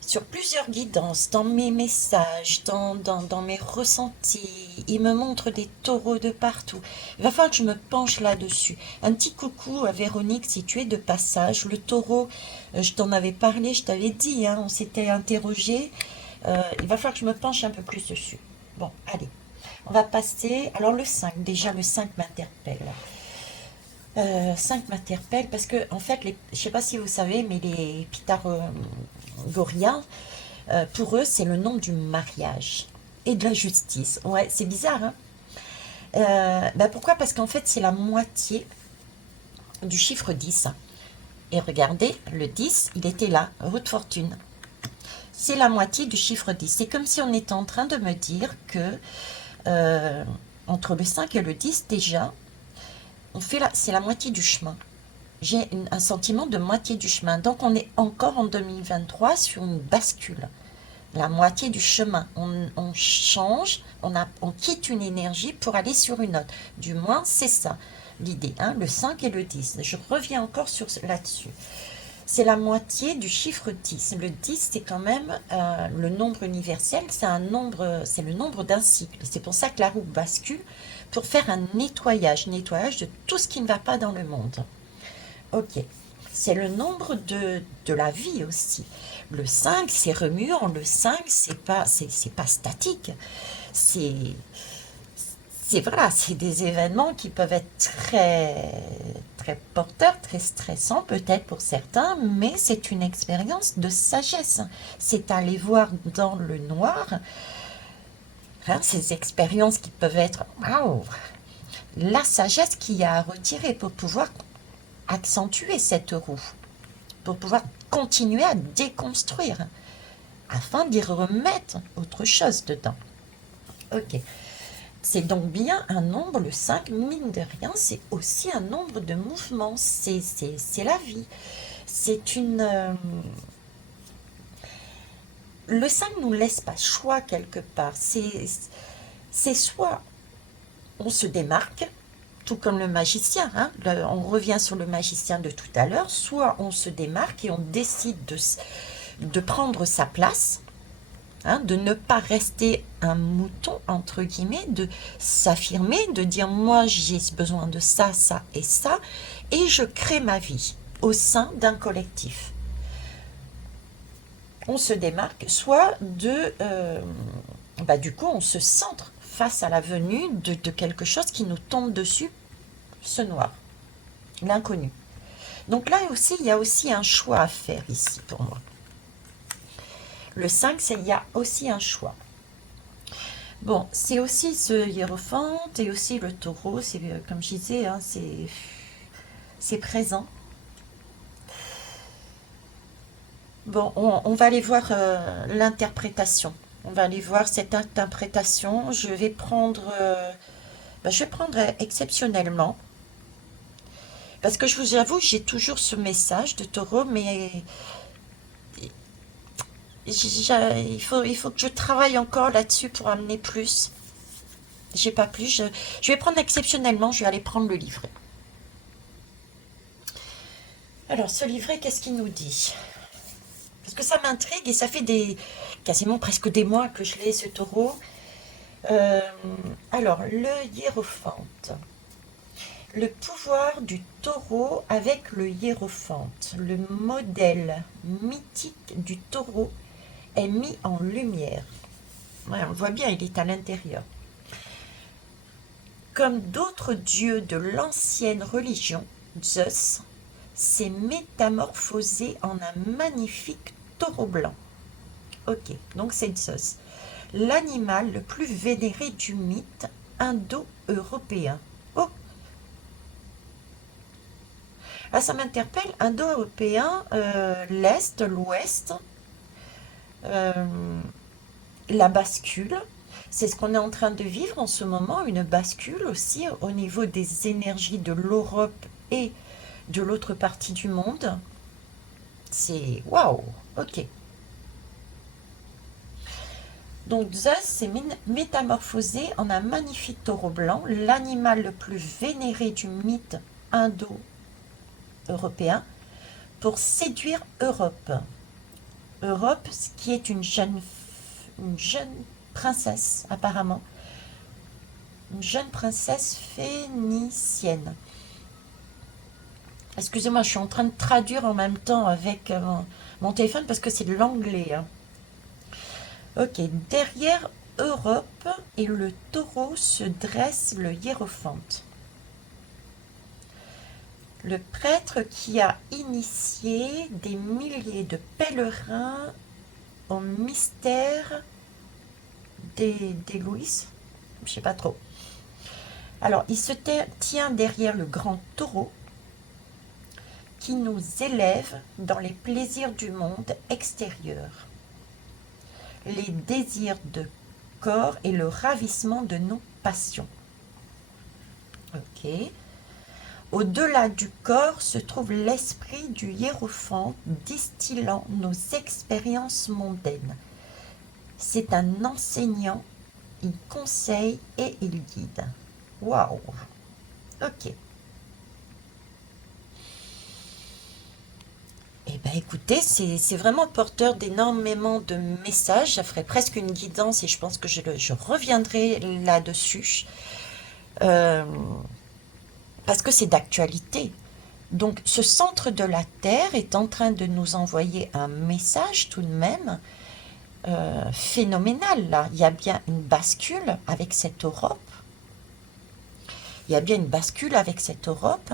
Sur plusieurs guidances, dans mes messages, dans mes ressentis, il me montre des taureaux de partout. Il va falloir que je me penche là-dessus. Un petit coucou à Véronique, si tu es de passage. Le taureau, je t'en avais parlé, je t'avais dit, hein, on s'était interrogé. Il va falloir que je me penche un peu plus dessus. Bon, allez, on va passer. Alors le 5, déjà le 5 m'interpelle. 5 m'interpelle parce que, en fait, je ne sais pas si vous savez, mais les Pythagoréens, pour eux, c'est le nom du mariage et de la justice. Ouais, c'est bizarre, hein. Pourquoi? Parce qu'en fait, c'est la moitié du chiffre 10. Et regardez, le 10, il était là, roue de fortune. C'est la moitié du chiffre 10. C'est comme si on était en train de me dire que entre le 5 et le 10, déjà, c'est la moitié du chemin. J'ai un sentiment de moitié du chemin. Donc, on est encore en 2023 sur une bascule. La moitié du chemin. On change, on quitte une énergie pour aller sur une autre. Du moins, c'est ça l'idée. Hein, le 5 et le 10. Je reviens encore là-dessus. C'est la moitié du chiffre 10. Le 10, c'est quand même le nombre universel. C'est le nombre d'un cycle. C'est pour ça que la roue bascule, pour faire un nettoyage de tout ce qui ne va pas dans le monde. Ok. C'est le nombre de la vie aussi. Le 5, c'est remuant. Le 5, c'est pas statique. Voilà, c'est des événements qui peuvent être très, très porteurs, très stressants peut-être pour certains, mais c'est une expérience de sagesse. C'est aller voir dans le noir, hein, ces expériences qui peuvent être, waouh, la sagesse qu'il y a à retirer pour pouvoir accentuer cette roue, pour pouvoir continuer à déconstruire, afin d'y remettre autre chose dedans. Ok. C'est donc bien un nombre, le 5, mine de rien, c'est aussi un nombre de mouvements, c'est la vie. C'est une... Le 5 ne nous laisse pas choix quelque part, c'est soit on se démarque, tout comme le magicien, hein, on revient sur le magicien de tout à l'heure, soit on se démarque et on décide de prendre sa place, hein, de ne pas rester un mouton, entre guillemets, de s'affirmer, de dire moi j'ai besoin de ça, ça et ça, et je crée ma vie au sein d'un collectif. On se démarque, soit du coup on se centre face à la venue de quelque chose qui nous tombe dessus, ce noir, l'inconnu. Donc là aussi, il y a aussi un choix à faire ici pour moi. Le 5, il y a aussi un choix. Bon, c'est aussi ce hiérophante et aussi le taureau, c'est comme je disais, hein, c'est présent. Bon, on va aller voir l'interprétation. On va aller voir cette interprétation. Je vais prendre exceptionnellement. Parce que je vous avoue, j'ai toujours ce message de taureau, mais il faut que je travaille encore là-dessus pour amener plus. J'ai pas plus. Je vais prendre exceptionnellement, je vais aller prendre le livret. Alors, ce livret, qu'est-ce qu'il nous dit? Parce que ça m'intrigue et ça fait quasiment presque des mois que je l'ai, ce taureau. Euh, alors, le hiérophante. Le pouvoir du taureau avec le hiérophante. Le modèle mythique du taureau est mis en lumière. Ouais, on le voit bien, il est à l'intérieur. Comme d'autres dieux de l'ancienne religion, Zeus s'est métamorphosé en un magnifique taureau blanc. Ok, donc c'est Zeus, l'animal le plus vénéré du mythe indo-européen. Oh, ah, ça m'interpelle, indo-européen, l'Est, l'Ouest, euh, la bascule. C'est ce qu'on est en train de vivre en ce moment, une bascule aussi au niveau des énergies de l'Europe et de l'autre partie du monde. C'est waouh, ok. Donc Zeus s'est métamorphosé en un magnifique taureau blanc, l'animal le plus vénéré du mythe indo-européen, pour séduire Europe. Europe, qui est une jeune princesse apparemment, une jeune princesse phénicienne. Excusez-moi, je suis en train de traduire en même temps avec mon téléphone parce que c'est de l'anglais, hein. Ok, derrière Europe et le taureau se dresse le hiérophante. Le prêtre qui a initié des milliers de pèlerins au mystère des Louis, je sais pas trop. Alors, il se tient derrière le grand taureau qui nous élève dans les plaisirs du monde extérieur, les désirs de corps et le ravissement de nos passions. Ok. Au-delà du corps se trouve l'esprit du hiérophante distillant nos expériences mondaines. C'est un enseignant, il conseille et il guide. Waouh! Ok. Eh bien, écoutez, c'est vraiment porteur d'énormément de messages. Ça ferait presque une guidance et je pense que je reviendrai là-dessus. Euh, Parce que c'est d'actualité. Donc, ce centre de la Terre est en train de nous envoyer un message tout de même phénoménal. Là, il y a bien une bascule avec cette Europe. Il y a bien une bascule avec cette Europe.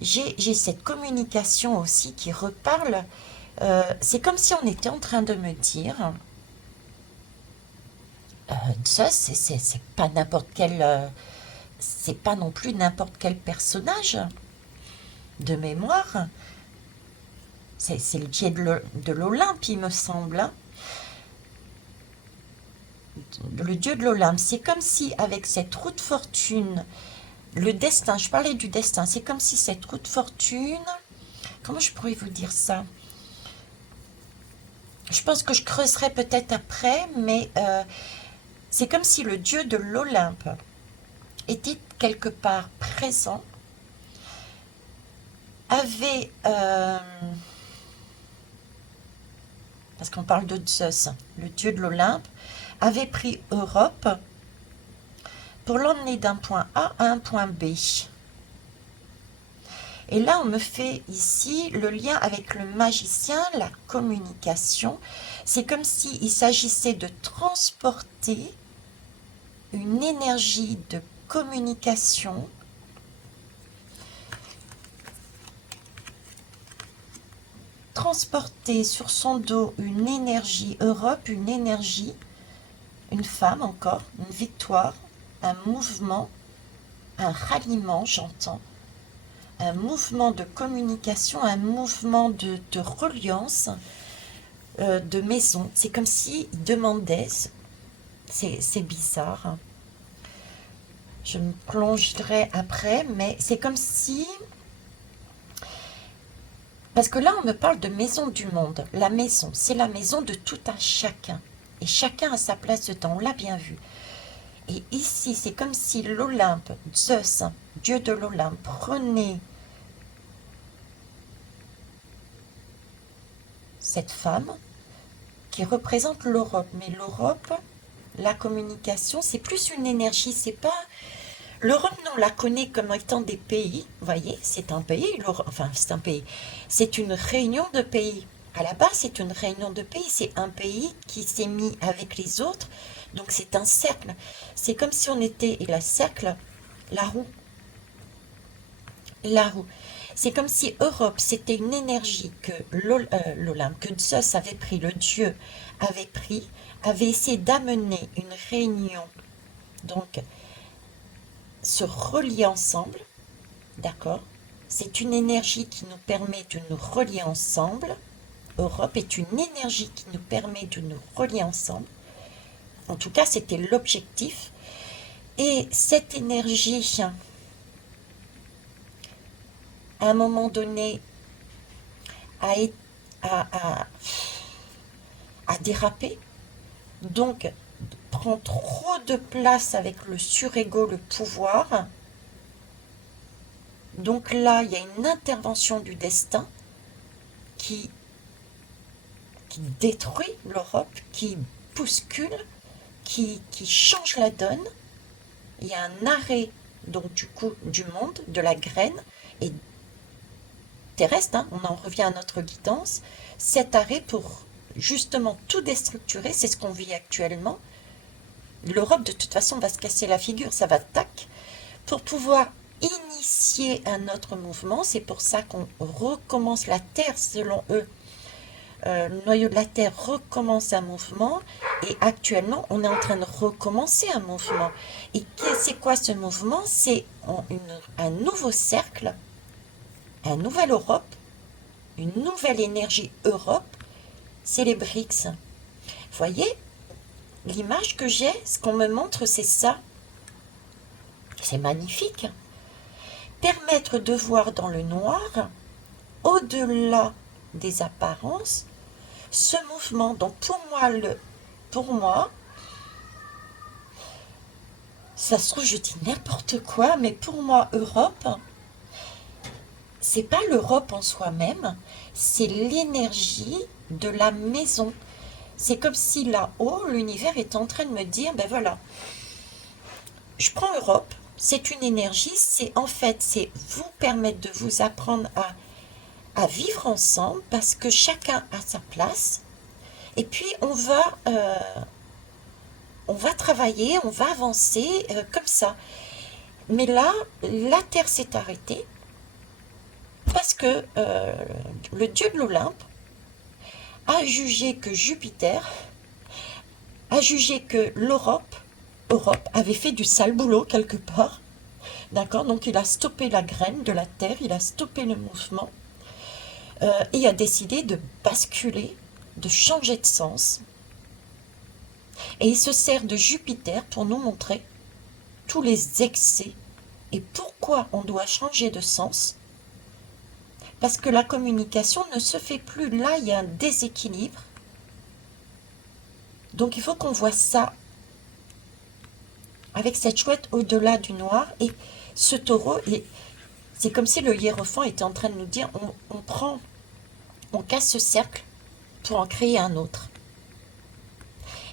J'ai cette communication aussi qui reparle. C'est comme si on était en train de me dire, ça, c'est pas n'importe quel, c'est pas non plus n'importe quel personnage de mémoire. C'est le dieu de l'Olympe, il me semble, hein. Le dieu de l'Olympe. C'est comme si avec cette roue de fortune, le destin, je parlais du destin, c'est comme si cette roue de fortune, comment je pourrais vous dire ça? Je pense que je creuserai peut-être après, mais c'est comme si le dieu de l'Olympe était quelque part présent, avait, parce qu'on parle de Zeus, le dieu de l'Olympe, avait pris Europe pour l'emmener d'un point A à un point B. Et là, on me fait ici le lien avec le magicien, la communication. C'est comme s'il s'agissait de transporter une énergie de communication transporter sur son dos une énergie Europe, une énergie, une femme encore, une victoire, un mouvement, un ralliement, j'entends, un mouvement de communication, un mouvement de reliance, de maison. C'est comme s'il demandait, c'est bizarre, hein. Je me plongerai après, mais c'est comme si... Parce que là, on me parle de maison du monde. La maison, c'est la maison de tout un chacun. Et chacun a sa place dedans, on l'a bien vu. Et ici, c'est comme si l'Olympe, Zeus, dieu de l'Olympe, prenait cette femme qui représente l'Europe. Mais l'Europe, la communication, c'est plus une énergie, c'est pas... L'Europe, nous, on la connaît comme étant des pays, vous voyez, c'est un pays, enfin, c'est un pays, c'est une réunion de pays. À la base, c'est une réunion de pays, c'est un pays qui s'est mis avec les autres, donc c'est un cercle. C'est comme si on était, et le cercle, la roue, la roue. C'est comme si Europe, c'était une énergie que l'Olympe, que Zeus avait pris, le dieu avait pris, avait essayé d'amener une réunion, donc se relier ensemble, d'accord? C'est une énergie qui nous permet de nous relier ensemble. Europe est une énergie qui nous permet de nous relier ensemble. En tout cas, c'était l'objectif. Et cette énergie, à un moment donné, a, a, a, a dérapé. Donc, prend trop de place avec le surego, le pouvoir. Donc là, il y a une intervention du destin qui détruit l'Europe, qui bouscule, qui change la donne. Il y a un arrêt, donc du coup, du monde, de la graine, et terrestre, hein, on en revient à notre guidance, cet arrêt pour justement tout déstructurer, c'est ce qu'on vit actuellement. L'Europe, de toute façon, va se casser la figure, ça va tac, pour pouvoir initier un autre mouvement. C'est pour ça qu'on recommence la Terre, selon eux. Le noyau de la Terre recommence un mouvement et actuellement on est en train de recommencer un mouvement. Et c'est quoi ce mouvement? C'est un nouveau cercle, une nouvelle Europe, une nouvelle énergie Europe, c'est les BRICS. Vous voyez, l'image que j'ai, ce qu'on me montre, c'est ça. C'est magnifique. Permettre de voir dans le noir, au-delà des apparences, ce mouvement. Donc pour moi, ça se trouve, je dis n'importe quoi, mais pour moi, Europe, c'est pas l'Europe en soi-même, c'est l'énergie de la maison. C'est comme si là-haut, l'univers est en train de me dire, ben voilà, je prends Europe, c'est une énergie, c'est en fait, c'est vous permettre de vous apprendre à vivre ensemble parce que chacun a sa place. Et puis on va travailler, on va avancer comme ça. Mais là, la Terre s'est arrêtée parce que le dieu de l'Olympe a jugé que Jupiter a jugé que Europe avait fait du sale boulot quelque part. D'accord? Donc il a stoppé la graine de la Terre, il a stoppé le mouvement et a décidé de basculer, de changer de sens. Et il se sert de Jupiter pour nous montrer tous les excès et pourquoi on doit changer de sens. Parce que la communication ne se fait plus. Là, il y a un déséquilibre. Donc il faut qu'on voit ça avec cette chouette au-delà du noir. Et ce taureau, c'est comme si le hiérophant était en train de nous dire, on casse ce cercle pour en créer un autre.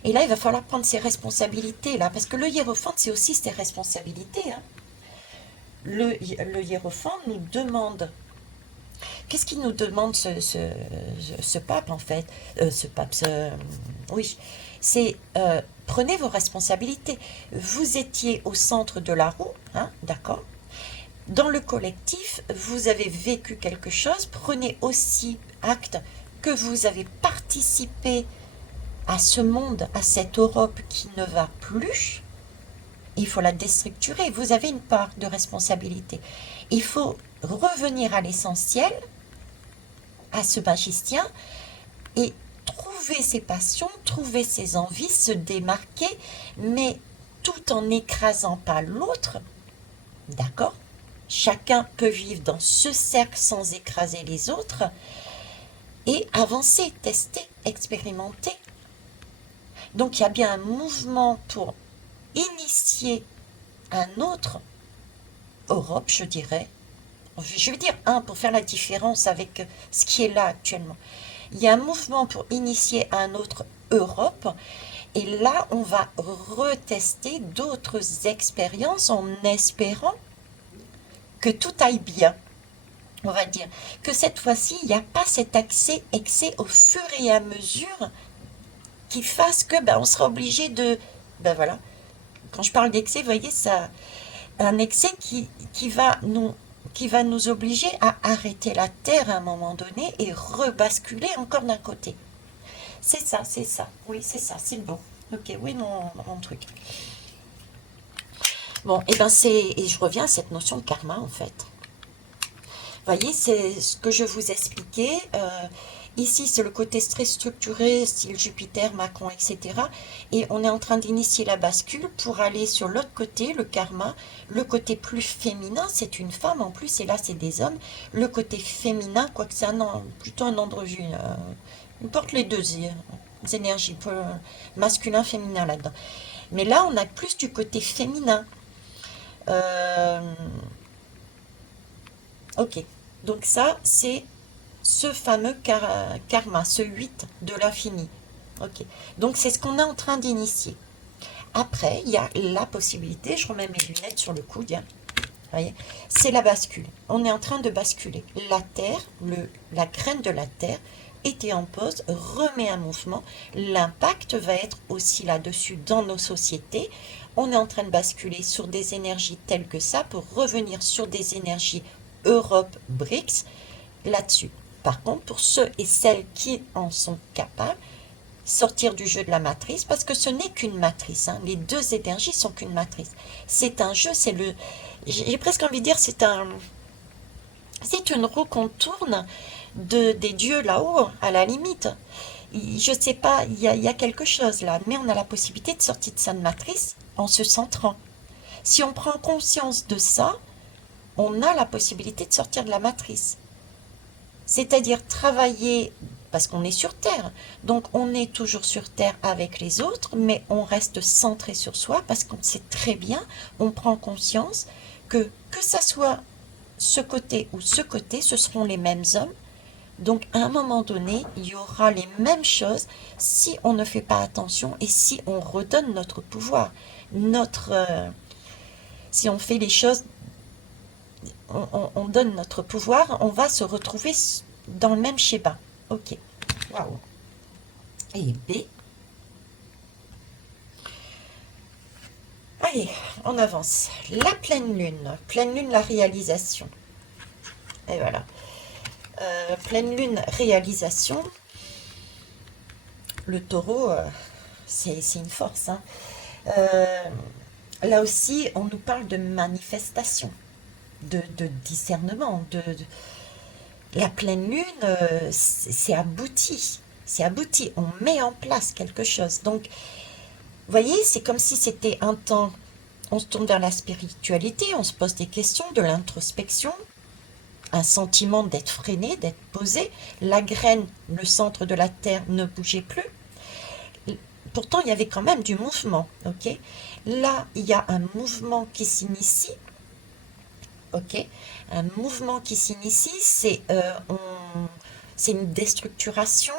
Et là, il va falloir prendre ses responsabilités, là, parce que le hiérophant, c'est aussi ses responsabilités. Hein. Le hiérophant nous demande... Qu'est-ce qu'il nous demande, ce pape, en fait? Oui, c'est... prenez vos responsabilités. Vous étiez au centre de la roue, hein, d'accord? Dans le collectif, vous avez vécu quelque chose. Prenez aussi acte que vous avez participé à ce monde, à cette Europe qui ne va plus. Il faut la déstructurer. Vous avez une part de responsabilité. Il faut revenir à l'essentiel, à ce magicien, et trouver ses passions, trouver ses envies, se démarquer, mais tout en n'écrasant pas l'autre. D'accord? Chacun peut vivre dans ce cercle sans écraser les autres et avancer, tester, expérimenter. Donc il y a bien un mouvement pour initier un autre Europe, je dirais. Je vais dire un pour faire la différence avec ce qui est là actuellement. Il y a un mouvement pour initier un autre Europe. Et là, on va retester d'autres expériences en espérant que tout aille bien. On va dire que cette fois-ci, il n'y a pas cet excès au fur et à mesure qui fasse que on sera obligé de... voilà, quand je parle d'excès, vous voyez, ça, un excès qui va nous obliger à arrêter la Terre à un moment donné et rebasculer encore d'un côté. C'est ça, oui, c'est ça, c'est bon. Ok, oui, mon truc. Bon, et je reviens à cette notion de karma, en fait. Vous voyez, c'est ce que je vous expliquais. Ici, c'est le côté très structuré, style Jupiter, Macron, etc. Et on est en train d'initier la bascule pour aller sur l'autre côté, le karma. Le côté plus féminin, c'est une femme en plus, et là, c'est des hommes. Le côté féminin, quoique c'est plutôt un androgyne. Il porte les deux énergies, masculin, féminin là-dedans. Mais là, on a plus du côté féminin. Euh, ok, donc ça, c'est ce fameux karma, ce 8 de l'infini. Ok, donc c'est ce qu'on est en train d'initier. Après, il y a la possibilité, je remets mes lunettes sur le coude, hein, voyez, c'est la bascule. On est en train de basculer. La Terre, la graine de la Terre était en pause, remet un mouvement. L'impact va être aussi là-dessus dans nos sociétés. On est en train de basculer sur des énergies telles que ça pour revenir sur des énergies Europe, BRICS, là-dessus. Par contre, pour ceux et celles qui en sont capables, sortir du jeu de la matrice, parce que ce n'est qu'une matrice, hein. Les deux énergies sont qu'une matrice. C'est un jeu, j'ai presque envie de dire, c'est une roue qu'on tourne des dieux là-haut, à la limite. Je ne sais pas, il y a quelque chose là, mais on a la possibilité de sortir de sa matrice en se centrant. Si on prend conscience de ça, on a la possibilité de sortir de la matrice. C'est-à-dire travailler, parce qu'on est sur Terre, donc on est toujours sur Terre avec les autres, mais on reste centré sur soi parce qu'on sait très bien, on prend conscience que ça soit ce côté ou ce côté, ce seront les mêmes hommes. Donc à un moment donné, il y aura les mêmes choses si on ne fait pas attention et si on redonne notre pouvoir, si on fait les choses, on donne notre pouvoir, on va se retrouver dans le même schéma. Ok. Waouh. Et B. Allez, on avance. La pleine lune, la réalisation. Et voilà. Pleine lune, réalisation. Le taureau, c'est une force, hein. Euh, Là aussi, on nous parle de manifestation, de discernement, la pleine lune, c'est abouti. C'est abouti. On met en place quelque chose. Donc, vous voyez, c'est comme si c'était un temps. On se tourne vers la spiritualité, on se pose des questions, de l'introspection, un sentiment d'être freiné, d'être posé. La graine, le centre de la terre, ne bougeait plus. Pourtant, il y avait quand même du mouvement. Ok. Là, il y a un mouvement qui s'initie. Ok. Un mouvement qui s'initie, c'est une déstructuration.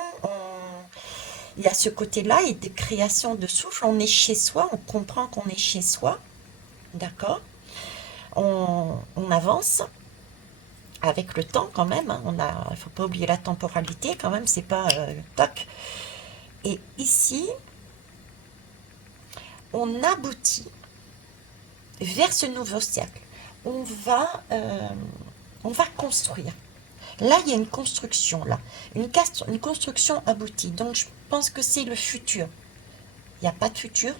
Il y a ce côté-là et des créations de souffle. On est chez soi, on comprend qu'on est chez soi. D'accord. On avance avec le temps quand même, hein. Il ne faut pas oublier la temporalité quand même, c'est pas toc. Et ici, on aboutit vers ce nouveau cercle. On va, euh, on va construire. Là, il y a une construction, là. Une construction aboutie. Donc, je pense que c'est le futur. Il n'y a pas de futur.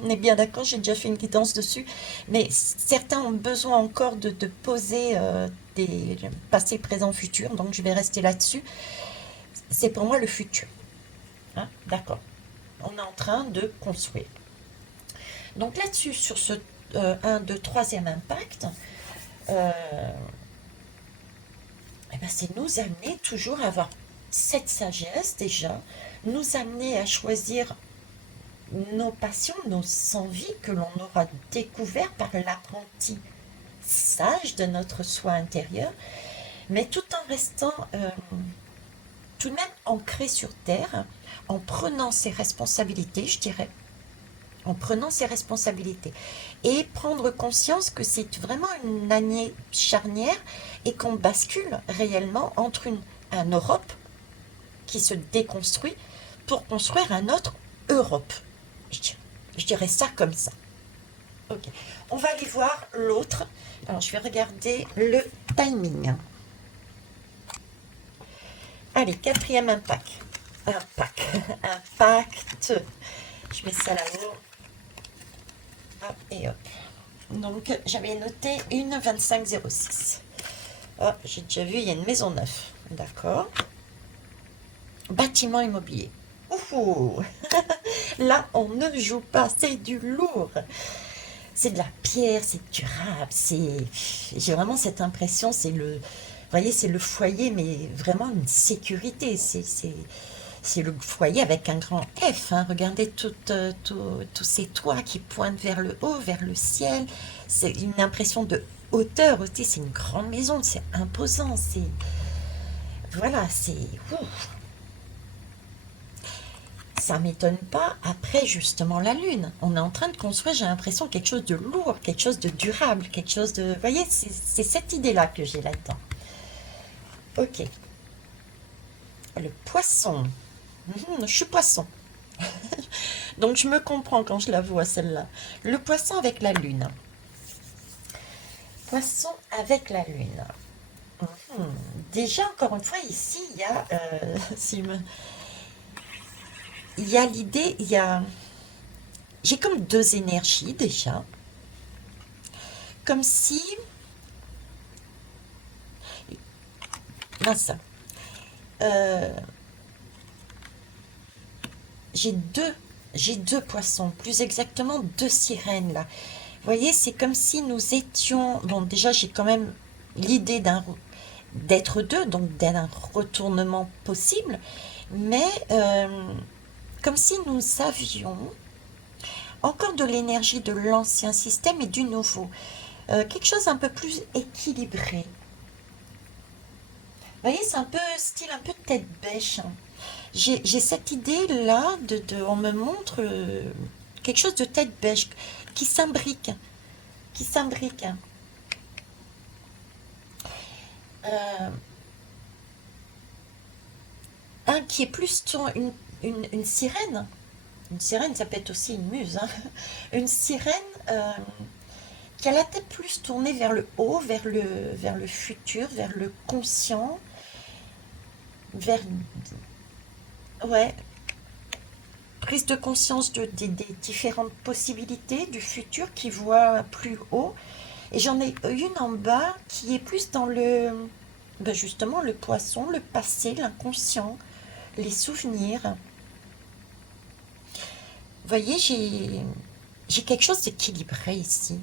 On est bien d'accord, j'ai déjà fait une guidance dessus. Mais certains ont besoin encore de poser des passé, présent, futur. Donc, je vais rester là-dessus. C'est pour moi le futur. Hein, d'accord. On est en train de construire. Donc, là-dessus, sur ce 1, 2, 3e impact, euh, c'est nous amener toujours à avoir cette sagesse déjà, nous amener à choisir nos passions, nos envies que l'on aura découvert par l'apprentissage de notre soi intérieur, mais tout en restant tout de même ancré sur terre, en prenant ses responsabilités, je dirais, en prenant ses responsabilités et prendre conscience que c'est vraiment une année charnière et qu'on bascule réellement entre un Europe qui se déconstruit pour construire un autre Europe. Je dirais ça comme ça. Ok, on va aller voir l'autre. Alors, je vais regarder le timing. Allez, quatrième impact. Impact. Je mets ça là-haut. Hop et hop. Donc, j'avais noté une 2506. Oh, j'ai déjà vu, il y a une maison neuve. D'accord. Bâtiment immobilier. Ouh. Là, on ne joue pas, c'est du lourd. C'est de la pierre, c'est durable, j'ai vraiment cette impression, vous voyez, c'est le foyer, mais vraiment une sécurité. C'est le foyer avec un grand F, hein. Regardez tous ces toits qui pointent vers le haut, vers le ciel. C'est une impression de hauteur aussi. C'est une grande maison, c'est imposant. Voilà, ouf. Ça m'étonne pas. Après, justement, la Lune. On est en train de construire, j'ai l'impression, quelque chose de lourd, quelque chose de durable, quelque chose de... Vous voyez, c'est cette idée-là que j'ai là-dedans. Ok. Le poisson. Je suis poisson. Donc, je me comprends quand je la vois, celle-là. Le poisson avec la Lune. Poisson avec la Lune. Déjà, encore une fois, ici, il y a... il y a l'idée, j'ai comme deux énergies déjà. Comme si... Mince. Euh, j'ai deux poissons, plus exactement deux sirènes là. Vous voyez, c'est comme si nous étions... Bon, déjà, j'ai quand même l'idée d'être deux, donc d'un retournement possible, mais comme si nous avions encore de l'énergie de l'ancien système et du nouveau. Quelque chose un peu plus équilibré. Vous voyez, c'est un peu style un peu de tête bêche, hein. J'ai cette idée-là, on me montre quelque chose de tête bêche qui s'imbrique, qui s'imbrique. Euh, un qui est plus une sirène. Une sirène, ça peut être aussi une muse, hein. Une sirène qui a la tête plus tournée vers le haut, vers le futur, vers le conscient, vers... Ouais, prise de conscience des différentes possibilités du futur qui voit plus haut. Et j'en ai une en bas qui est plus dans ben justement le poisson, le passé, l'inconscient, les souvenirs. Vous voyez, j'ai quelque chose d'équilibré ici.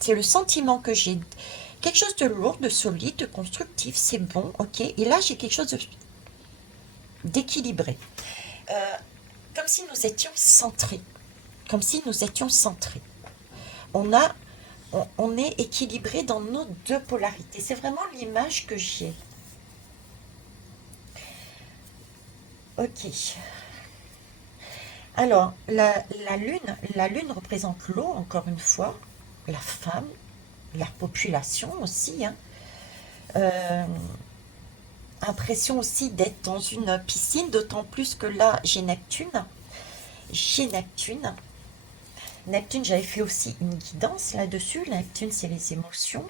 C'est le sentiment que j'ai. Quelque chose de lourd, de solide, de constructif, c'est bon, ok. Et là, j'ai quelque chose d'équilibré. Euh, Comme si nous étions centrés. Comme si nous étions centrés. On a, on est équilibré dans nos deux polarités. C'est vraiment l'image que j'ai. Ok. Alors, la lune représente l'eau, encore une fois, la femme, la population aussi, hein. Euh, Impression aussi d'être dans une piscine, d'autant plus que là, j'ai Neptune. J'ai Neptune. Neptune, j'avais fait aussi une guidance là-dessus. Neptune, c'est les émotions.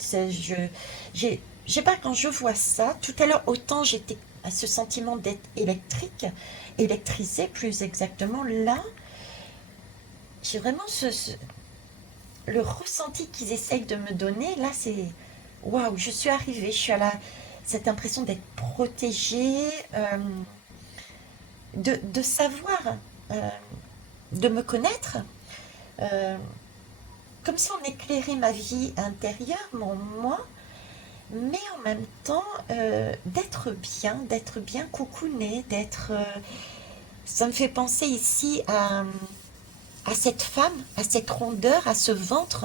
Je sais pas, quand je vois ça, tout à l'heure, autant j'étais à ce sentiment d'être électrique, électrisée plus exactement. Là, j'ai vraiment le ressenti qu'ils essayent de me donner. Là, c'est waouh, je suis arrivée, je suis à cette impression d'être protégée, de savoir, euh, de me connaître, euh, comme si on éclairait ma vie intérieure, mon moi, mais en même temps d'être bien coucounée, ça me fait penser ici à cette femme, à cette rondeur, à ce ventre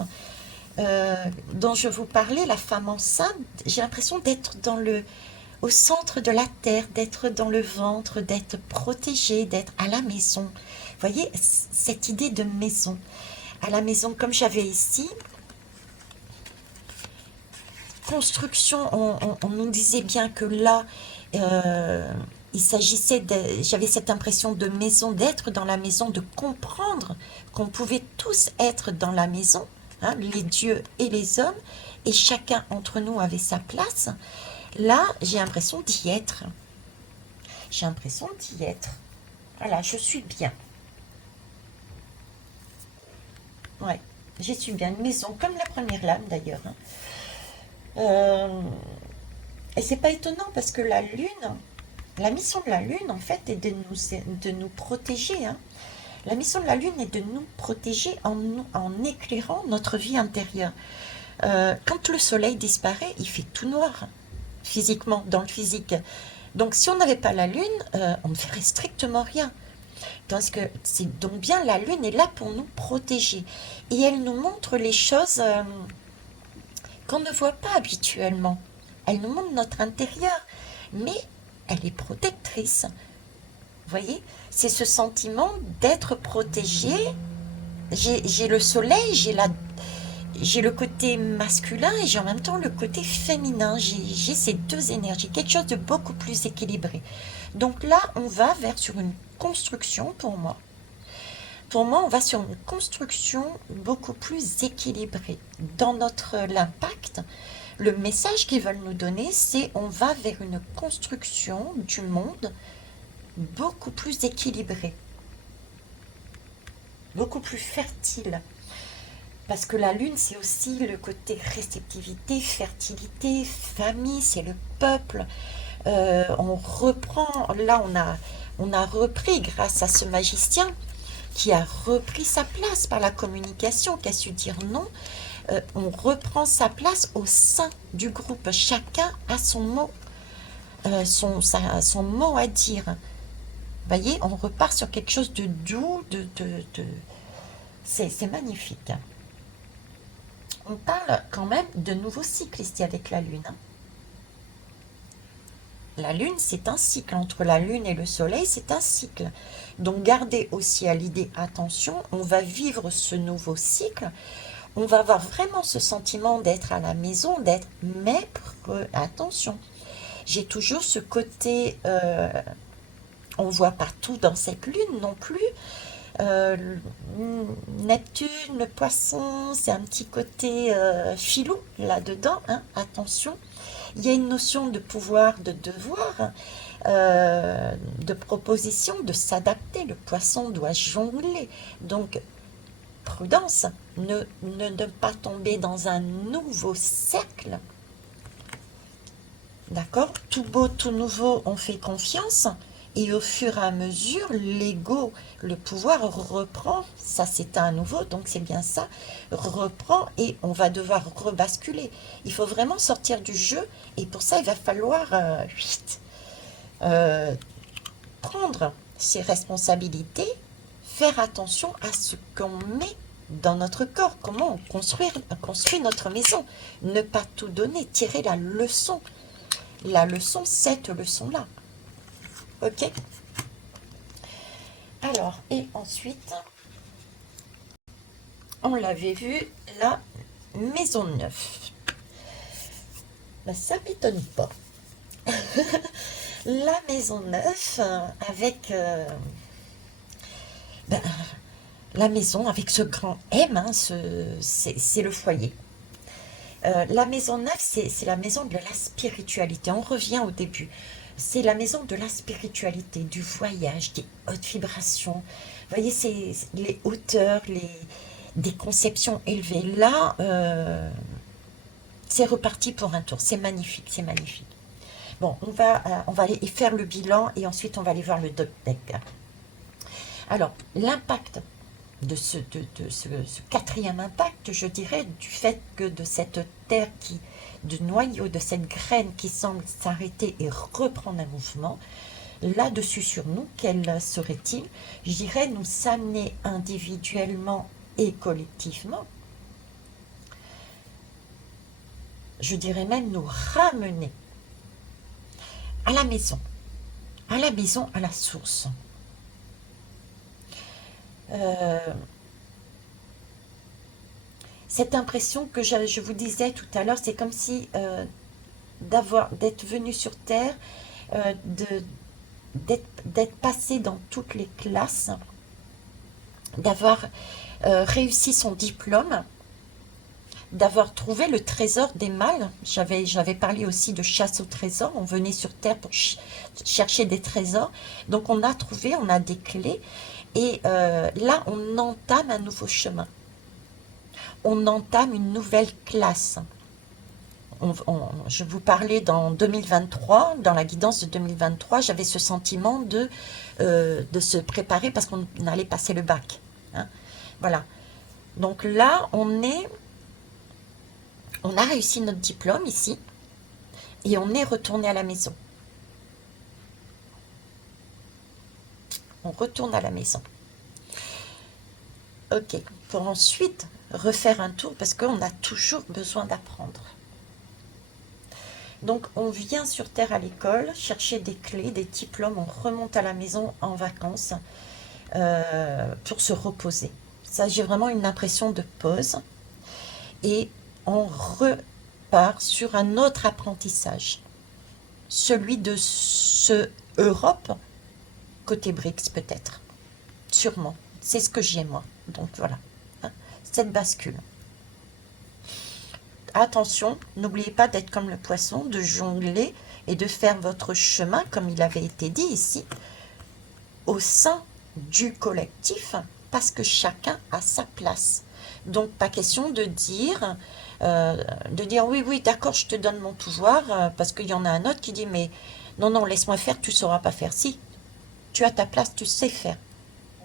dont je vous parlais, la femme enceinte. J'ai l'impression d'être au centre de la terre, d'être dans le ventre, d'être protégé, d'être à la maison. Vous voyez, cette idée de maison. À la maison, comme j'avais ici, construction, on nous disait bien que là, euh, il s'agissait j'avais cette impression de maison, d'être dans la maison, de comprendre qu'on pouvait tous être dans la maison, hein, les dieux et les hommes, et chacun entre nous avait sa place. Là, j'ai l'impression d'y être. J'ai l'impression d'y être. Voilà, je suis bien. Ouais, j'y suis bien. Une maison, comme la première lame d'ailleurs, hein. Euh, et c'est pas étonnant parce que la lune, la mission de la lune en fait est de nous protéger, hein. La mission de la lune est de nous protéger en éclairant notre vie intérieure. Quand le soleil disparaît, il fait tout noir, physiquement, dans le physique. Donc si on n'avait pas la lune, on ne ferait strictement rien. Parce que c'est donc bien la lune est là pour nous protéger. Et elle nous montre les choses qu'on ne voit pas habituellement. Elle nous montre notre intérieur, mais elle est protectrice. Vous voyez, c'est ce sentiment d'être protégé. J'ai le soleil, j'ai le côté masculin et j'ai en même temps le côté féminin. J'ai ces deux énergies, quelque chose de beaucoup plus équilibré. Donc là, on va vers sur une construction pour moi. Pour moi, on va sur une construction beaucoup plus équilibrée. Dans notre l'impact, le message qu'ils veulent nous donner, c'est on va vers une construction du monde beaucoup plus équilibrée, beaucoup plus fertile. Parce que la lune, c'est aussi le côté réceptivité, fertilité, famille, c'est le peuple. On reprend, là on a repris grâce à ce magicien qui a repris sa place par la communication, qui a su dire non. On reprend sa place au sein du groupe. Chacun a son mot, son mot à dire. Vous voyez, on repart sur quelque chose de doux, c'est magnifique. On parle quand même de nouveaux cycles ici avec la lune, hein. La lune, c'est un cycle. Entre la lune et le soleil, c'est un cycle. Donc, gardez aussi à l'idée, attention, on va vivre ce nouveau cycle. On va avoir vraiment ce sentiment d'être à la maison, d'être, mais attention. J'ai toujours ce côté, on voit partout dans cette lune non plus. Euh, Neptune, le poisson, c'est un petit côté filou là-dedans, hein, attention. Il y a une notion de pouvoir, de devoir, de proposition, de s'adapter. Le poisson doit jongler. Donc, prudence, ne pas tomber dans un nouveau cercle. D'accord? Tout beau, tout nouveau, on fait confiance. Et au fur et à mesure, l'ego, le pouvoir reprend, ça c'est un nouveau, donc c'est bien ça, reprend et on va devoir rebasculer. Il faut vraiment sortir du jeu et pour ça il va falloir euh, prendre ses responsabilités, faire attention à ce qu'on met dans notre corps, comment on construit notre maison, ne pas tout donner, tirer la leçon, cette leçon-là. Ok. Alors, et ensuite, on l'avait vu, la maison neuve. Ben, ça m'étonne pas. La maison neuve avec ben, la maison avec ce grand M, hein, c'est le foyer. La maison neuve, c'est la maison de la spiritualité. On revient au début. C'est la maison de la spiritualité, du voyage, des hautes vibrations. Vous voyez, c'est les hauteurs, des conceptions élevées. Là, c'est reparti pour un tour. C'est magnifique, c'est magnifique. Bon, on va aller faire le bilan et ensuite on va aller voir le doc deck. Alors, l'impact ce quatrième impact, je dirais, du fait que de cette terre de noyau, de cette graine qui semble s'arrêter et reprendre un mouvement, là-dessus sur nous, quel serait-il? Je dirais nous amener individuellement et collectivement, je dirais même nous ramener à la maison, à la maison, à la source. Euh, cette impression que je vous disais tout à l'heure, c'est comme si d'être venu sur Terre, euh, de, d'être passé dans toutes les classes, d'avoir réussi son diplôme, d'avoir trouvé le trésor des mâles. J'avais parlé aussi de chasse au trésor. On venait sur Terre pour chercher des trésors. Donc on a trouvé, on a des clés. Et là, on entame un nouveau chemin. On entame une nouvelle classe. Je vous parlais dans 2023, dans la guidance de 2023, j'avais ce sentiment de se préparer parce qu'on allait passer le bac. Hein. Voilà. Donc là, on a réussi notre diplôme ici et on est retourné à la maison. On retourne à la maison. Ok, pour ensuite refaire un tour parce qu'on a toujours besoin d'apprendre. Donc on vient sur Terre à l'école, chercher des clés, des diplômes, on remonte à la maison en vacances pour se reposer. Ça, j'ai vraiment une impression de pause. Et on repart sur un autre apprentissage. Celui de ce Europe, côté BRICS peut-être. Sûrement. C'est ce que j'ai moi. Donc voilà. Hein, cette bascule. Attention, n'oubliez pas d'être comme le poisson, de jongler et de faire votre chemin, comme il avait été dit ici, au sein du collectif, parce que chacun a sa place. Donc, pas question de dire oui, oui, d'accord, je te donne mon pouvoir, parce qu'il y en a un autre qui dit, mais non, non, laisse-moi faire, tu ne sauras pas faire. Si, tu as ta place, tu sais faire.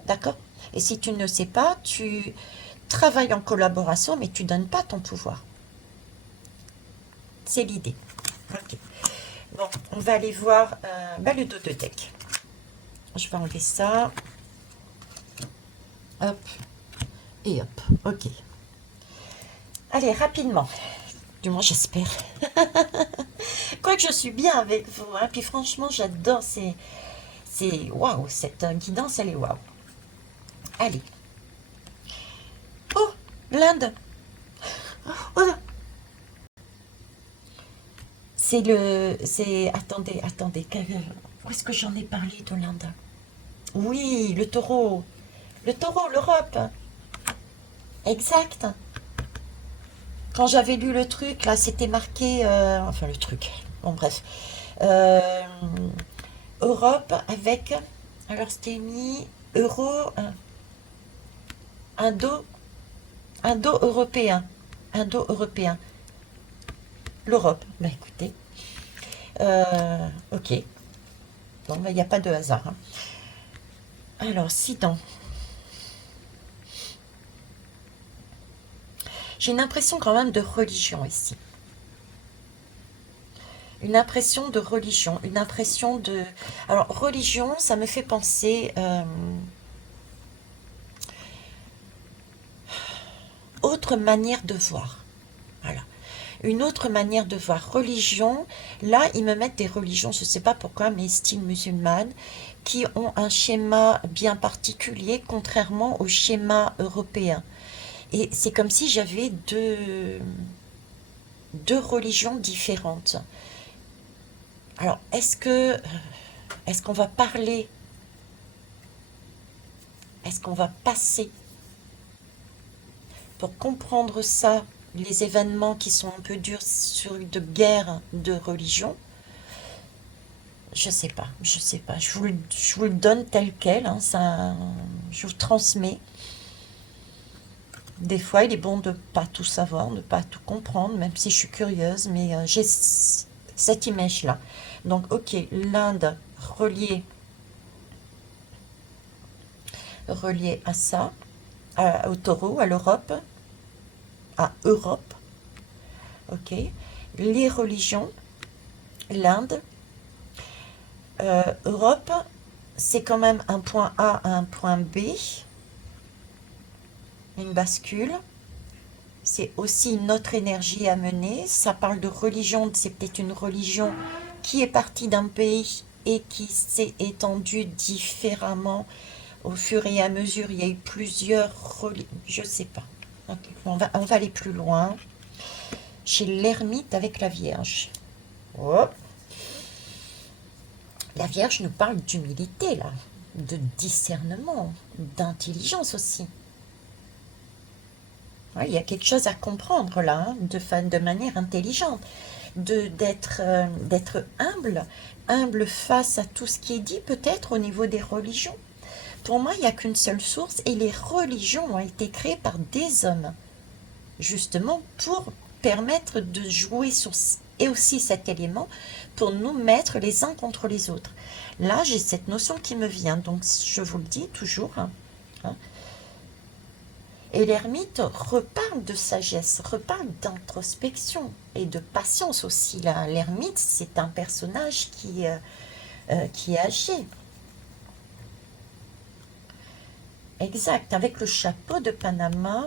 D'accord? Et si tu ne sais pas, tu travailles en collaboration, mais tu ne donnes pas ton pouvoir. C'est l'idée. Ok. Bon, on va aller voir le dos de deck. Je vais enlever ça. Hop. Et hop. Ok. Allez, rapidement. Du moins, j'espère. Quoique je suis bien avec vous. Hein. Puis franchement, j'adore waouh, cette guidance, elle est waouh. Allez. Oh, l'Inde. Oh, attendez. Où est-ce que j'en ai parlé de l'Inde? Oui, le taureau. Le taureau, l'Europe. Exact. Quand j'avais lu le truc, là, c'était marqué... enfin, le truc. Bon, bref. Euh, Europe avec... Alors, c'était mis euro... Indo... Indo-européen. Indo-européen. L'Europe. Bah, écoutez. Ok. Bon, il n'y a pas de hasard. Hein. Alors, sinon... J'ai une impression quand même de religion ici. Une impression de religion, une impression de... Alors, religion, ça me fait penser... autre manière de voir. Voilà. Une autre manière de voir. Religion, là, ils me mettent des religions, je ne sais pas pourquoi, mais style musulmane, qui ont un schéma bien particulier, contrairement au schéma européen. Et c'est comme si j'avais deux religions différentes. Alors, est-ce qu'on va parler, est-ce qu'on va passer pour comprendre ça, les événements qui sont un peu durs sur de guerre de religion? Je sais pas, je sais pas. Je vous le donne tel quel, hein, ça, je vous transmets. Des fois, il est bon de ne pas tout savoir, de ne pas tout comprendre, même si je suis curieuse, mais j'ai cette image-là. Donc, ok, l'Inde reliée à ça, au taureau, à l'Europe, à Europe, ok. Les religions, l'Inde, Europe, c'est quand même un point A à un point B, une bascule. C'est aussi une autre énergie à mener. Ça parle de religion, c'est peut-être une religion qui est parti d'un pays et qui s'est étendu différemment au fur et à mesure. Il y a eu plusieurs religions, je sais pas. Ok, on va aller plus loin. Chez l'ermite avec la Vierge. Hop. La Vierge nous parle d'humilité, là, de discernement, d'intelligence aussi. Ouais, il y a quelque chose à comprendre là, hein, de manière intelligente, d'être humble, humble face à tout ce qui est dit peut-être au niveau des religions. Pour moi, il n'y a qu'une seule source et les religions ont été créées par des hommes, justement pour permettre de jouer sur et aussi cet élément pour nous mettre les uns contre les autres. Là, j'ai cette notion qui me vient, donc je vous le dis toujours, hein. Et l'ermite reparle de sagesse, reparle d'introspection et de patience aussi. Là, l'ermite, c'est un personnage qui est âgé. Exact, avec le chapeau de Panama.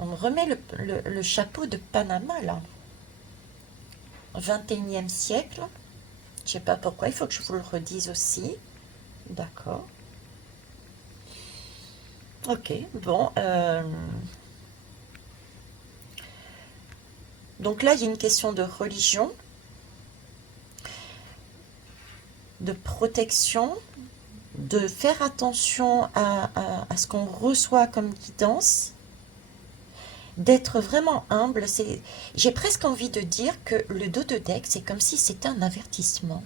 On remet le chapeau de Panama, là. 21e siècle. Je ne sais pas pourquoi, il faut que je vous le redise aussi. D'accord. Ok, bon. Donc là, il y a une question de religion, de protection, de faire attention à ce qu'on reçoit comme guidance, d'être vraiment humble. J'ai presque envie de dire que le dos de deck, c'est comme si c'était un avertissement.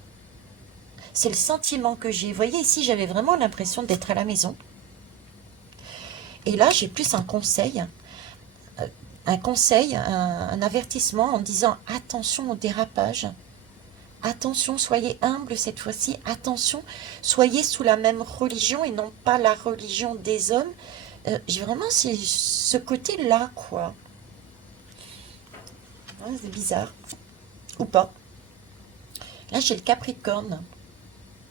C'est le sentiment que j'ai. Vous voyez, ici, j'avais vraiment l'impression d'être à la maison. Et là, j'ai plus un conseil, un avertissement en disant attention au dérapage. Attention, soyez humble cette fois-ci. Attention, soyez sous la même religion et non pas la religion des hommes. J'ai vraiment ce côté-là, quoi. Ouais, c'est bizarre. Ou pas. Là, j'ai le Capricorne.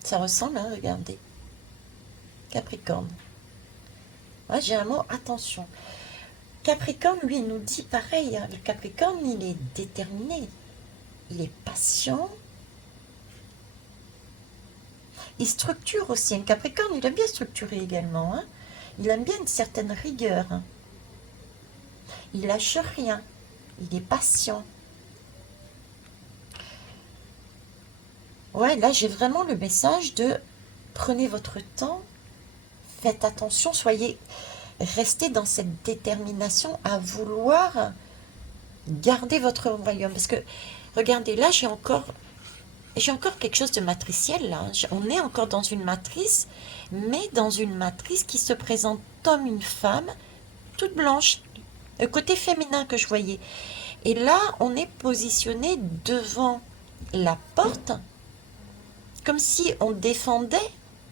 Ça ressemble, hein, regardez. Capricorne. Ouais, j'ai un mot attention. Capricorne, lui, il nous dit pareil, hein. Le Capricorne, il est déterminé. Il est patient. Il structure aussi. Un Capricorne, il aime bien structurer également, hein. Il aime bien une certaine rigueur. Il lâche rien. Il est patient. Ouais, là, j'ai vraiment le message de prenez votre temps, faites attention, restez dans cette détermination à vouloir garder votre royaume. Parce que, regardez, là, j'ai encore quelque chose de matriciel, là. On est encore dans une matrice, mais dans une matrice qui se présente comme une femme toute blanche. Le côté féminin que je voyais. Et là, on est positionné devant la porte, comme si on défendait,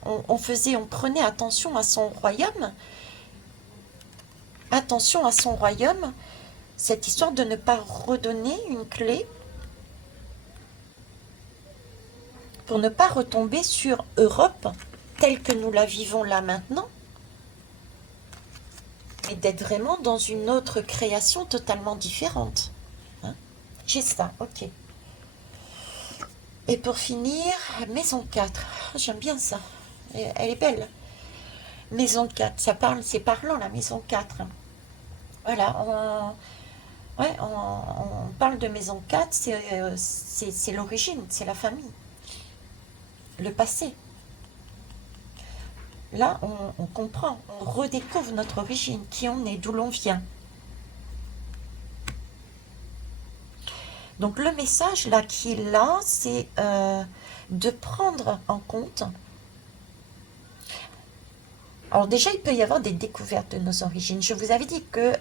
on prenait attention à son royaume. Attention à son royaume, cette histoire de ne pas redonner une clé pour ne pas retomber sur Europe telle que nous la vivons là maintenant, mais d'être vraiment dans une autre création totalement différente. Hein, j'ai ça, ok. Et pour finir, maison 4. J'aime bien ça. Elle est belle. Maison 4, c'est parlant la maison 4. Voilà, on parle de maison 4, c'est l'origine, c'est la famille, le passé. Là, on comprend, on redécouvre notre origine, qui on est, d'où l'on vient. Donc le message là qui est là, c'est de prendre en compte. Alors déjà, il peut y avoir des découvertes de nos origines. Je vous avais dit que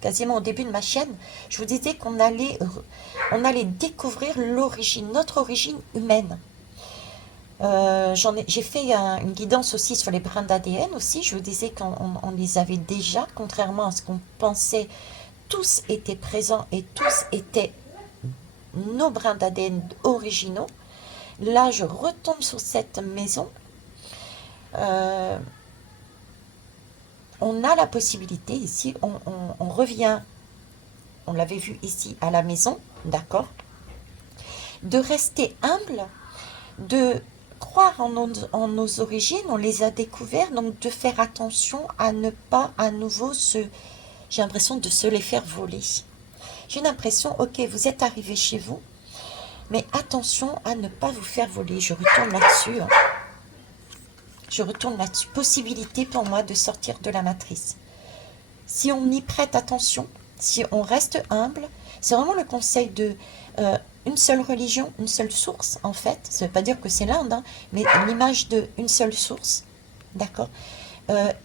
quasiment au début de ma chaîne, je vous disais qu'on allait découvrir l'origine, notre origine humaine. J'ai fait une guidance aussi sur les brins d'ADN aussi. Je vous disais qu'on les avait déjà, contrairement à ce qu'on pensait. Tous étaient présents et tous étaient nos brins d'ADN originaux. Là, je retombe sur cette maison. On a la possibilité ici, on revient on l'avait vu ici à la maison, d'accord? De rester humble, de croire en nos origines, on les a découvertes, donc de faire attention à ne pas à nouveau j'ai l'impression de se les faire voler. J'ai l'impression, ok, vous êtes arrivé chez vous, mais attention à ne pas vous faire voler. Je retourne là-dessus. Hein. Je retourne là-dessus. Possibilité pour moi de sortir de la matrice. Si on y prête attention, si on reste humble, c'est vraiment le conseil de une seule religion, une seule source, en fait. Ça ne veut pas dire que c'est l'Inde, hein, mais l'image de une seule source. D'accord.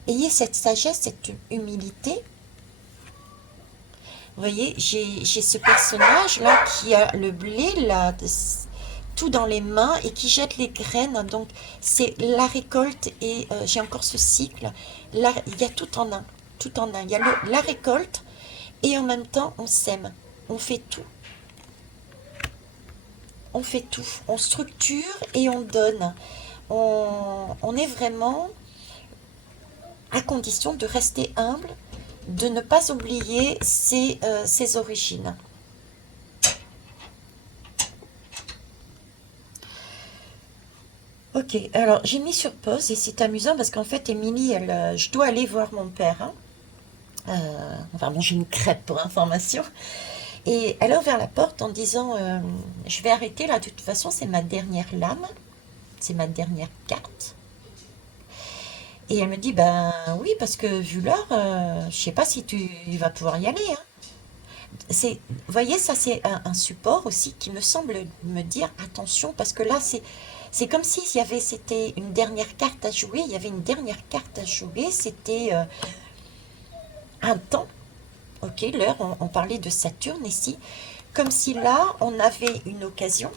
Ayez cette sagesse, cette humilité. Vous voyez, j'ai ce personnage-là qui a le blé, là, tout dans les mains et qui jette les graines. Donc, c'est la récolte et j'ai encore ce cycle. Là, il y a tout en un. Tout en un. Il y a la récolte et en même temps, on sème. On fait tout. On fait tout. On structure et on donne. On est vraiment à condition de rester humble, de ne pas oublier ses origines. Ok, alors j'ai mis sur pause et c'est amusant parce qu'en fait, Émilie, je dois aller voir mon père. Hein. On va manger une crêpe pour information. Et elle a ouvert la porte en disant je vais arrêter là, de toute façon, c'est ma dernière lame, c'est ma dernière carte. Et elle me dit ben oui, parce que vu l'heure, je sais pas si tu vas pouvoir y aller. Hein. Vous voyez, ça c'est un support aussi qui me semble me dire attention, parce que là c'est comme si c'était une dernière carte à jouer, il y avait une dernière carte à jouer, c'était un temps, ok, l'heure, on parlait de Saturne ici, comme si là on avait une occasion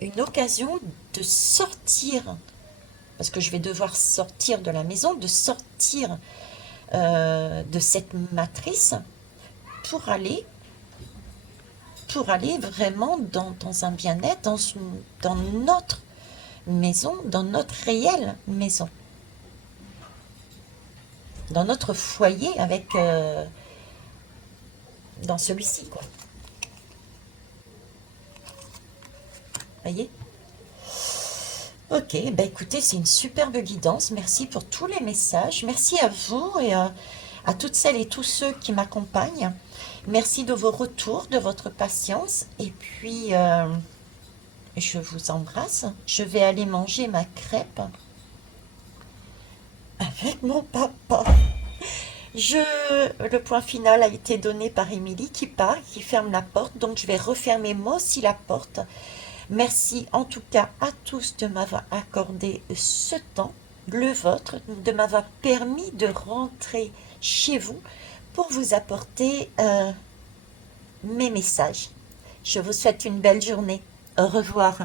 de sortir, parce que je vais devoir sortir de la maison, de sortir de cette matrice pour aller vraiment dans un bien-être, dans notre maison, dans notre réelle maison, dans notre foyer avec dans celui-ci, quoi. Voyez? Ok, bah écoutez, c'est une superbe guidance. Merci pour tous les messages. Merci à vous et à toutes celles et tous ceux qui m'accompagnent. Merci de vos retours, de votre patience. Et puis, je vous embrasse. Je vais aller manger ma crêpe avec mon papa. Le point final a été donné par Émilie qui part, qui ferme la porte. Donc, je vais refermer moi aussi la porte. Merci en tout cas à tous de m'avoir accordé ce temps, le vôtre, de m'avoir permis de rentrer chez vous pour vous apporter mes messages. Je vous souhaite une belle journée. Au revoir.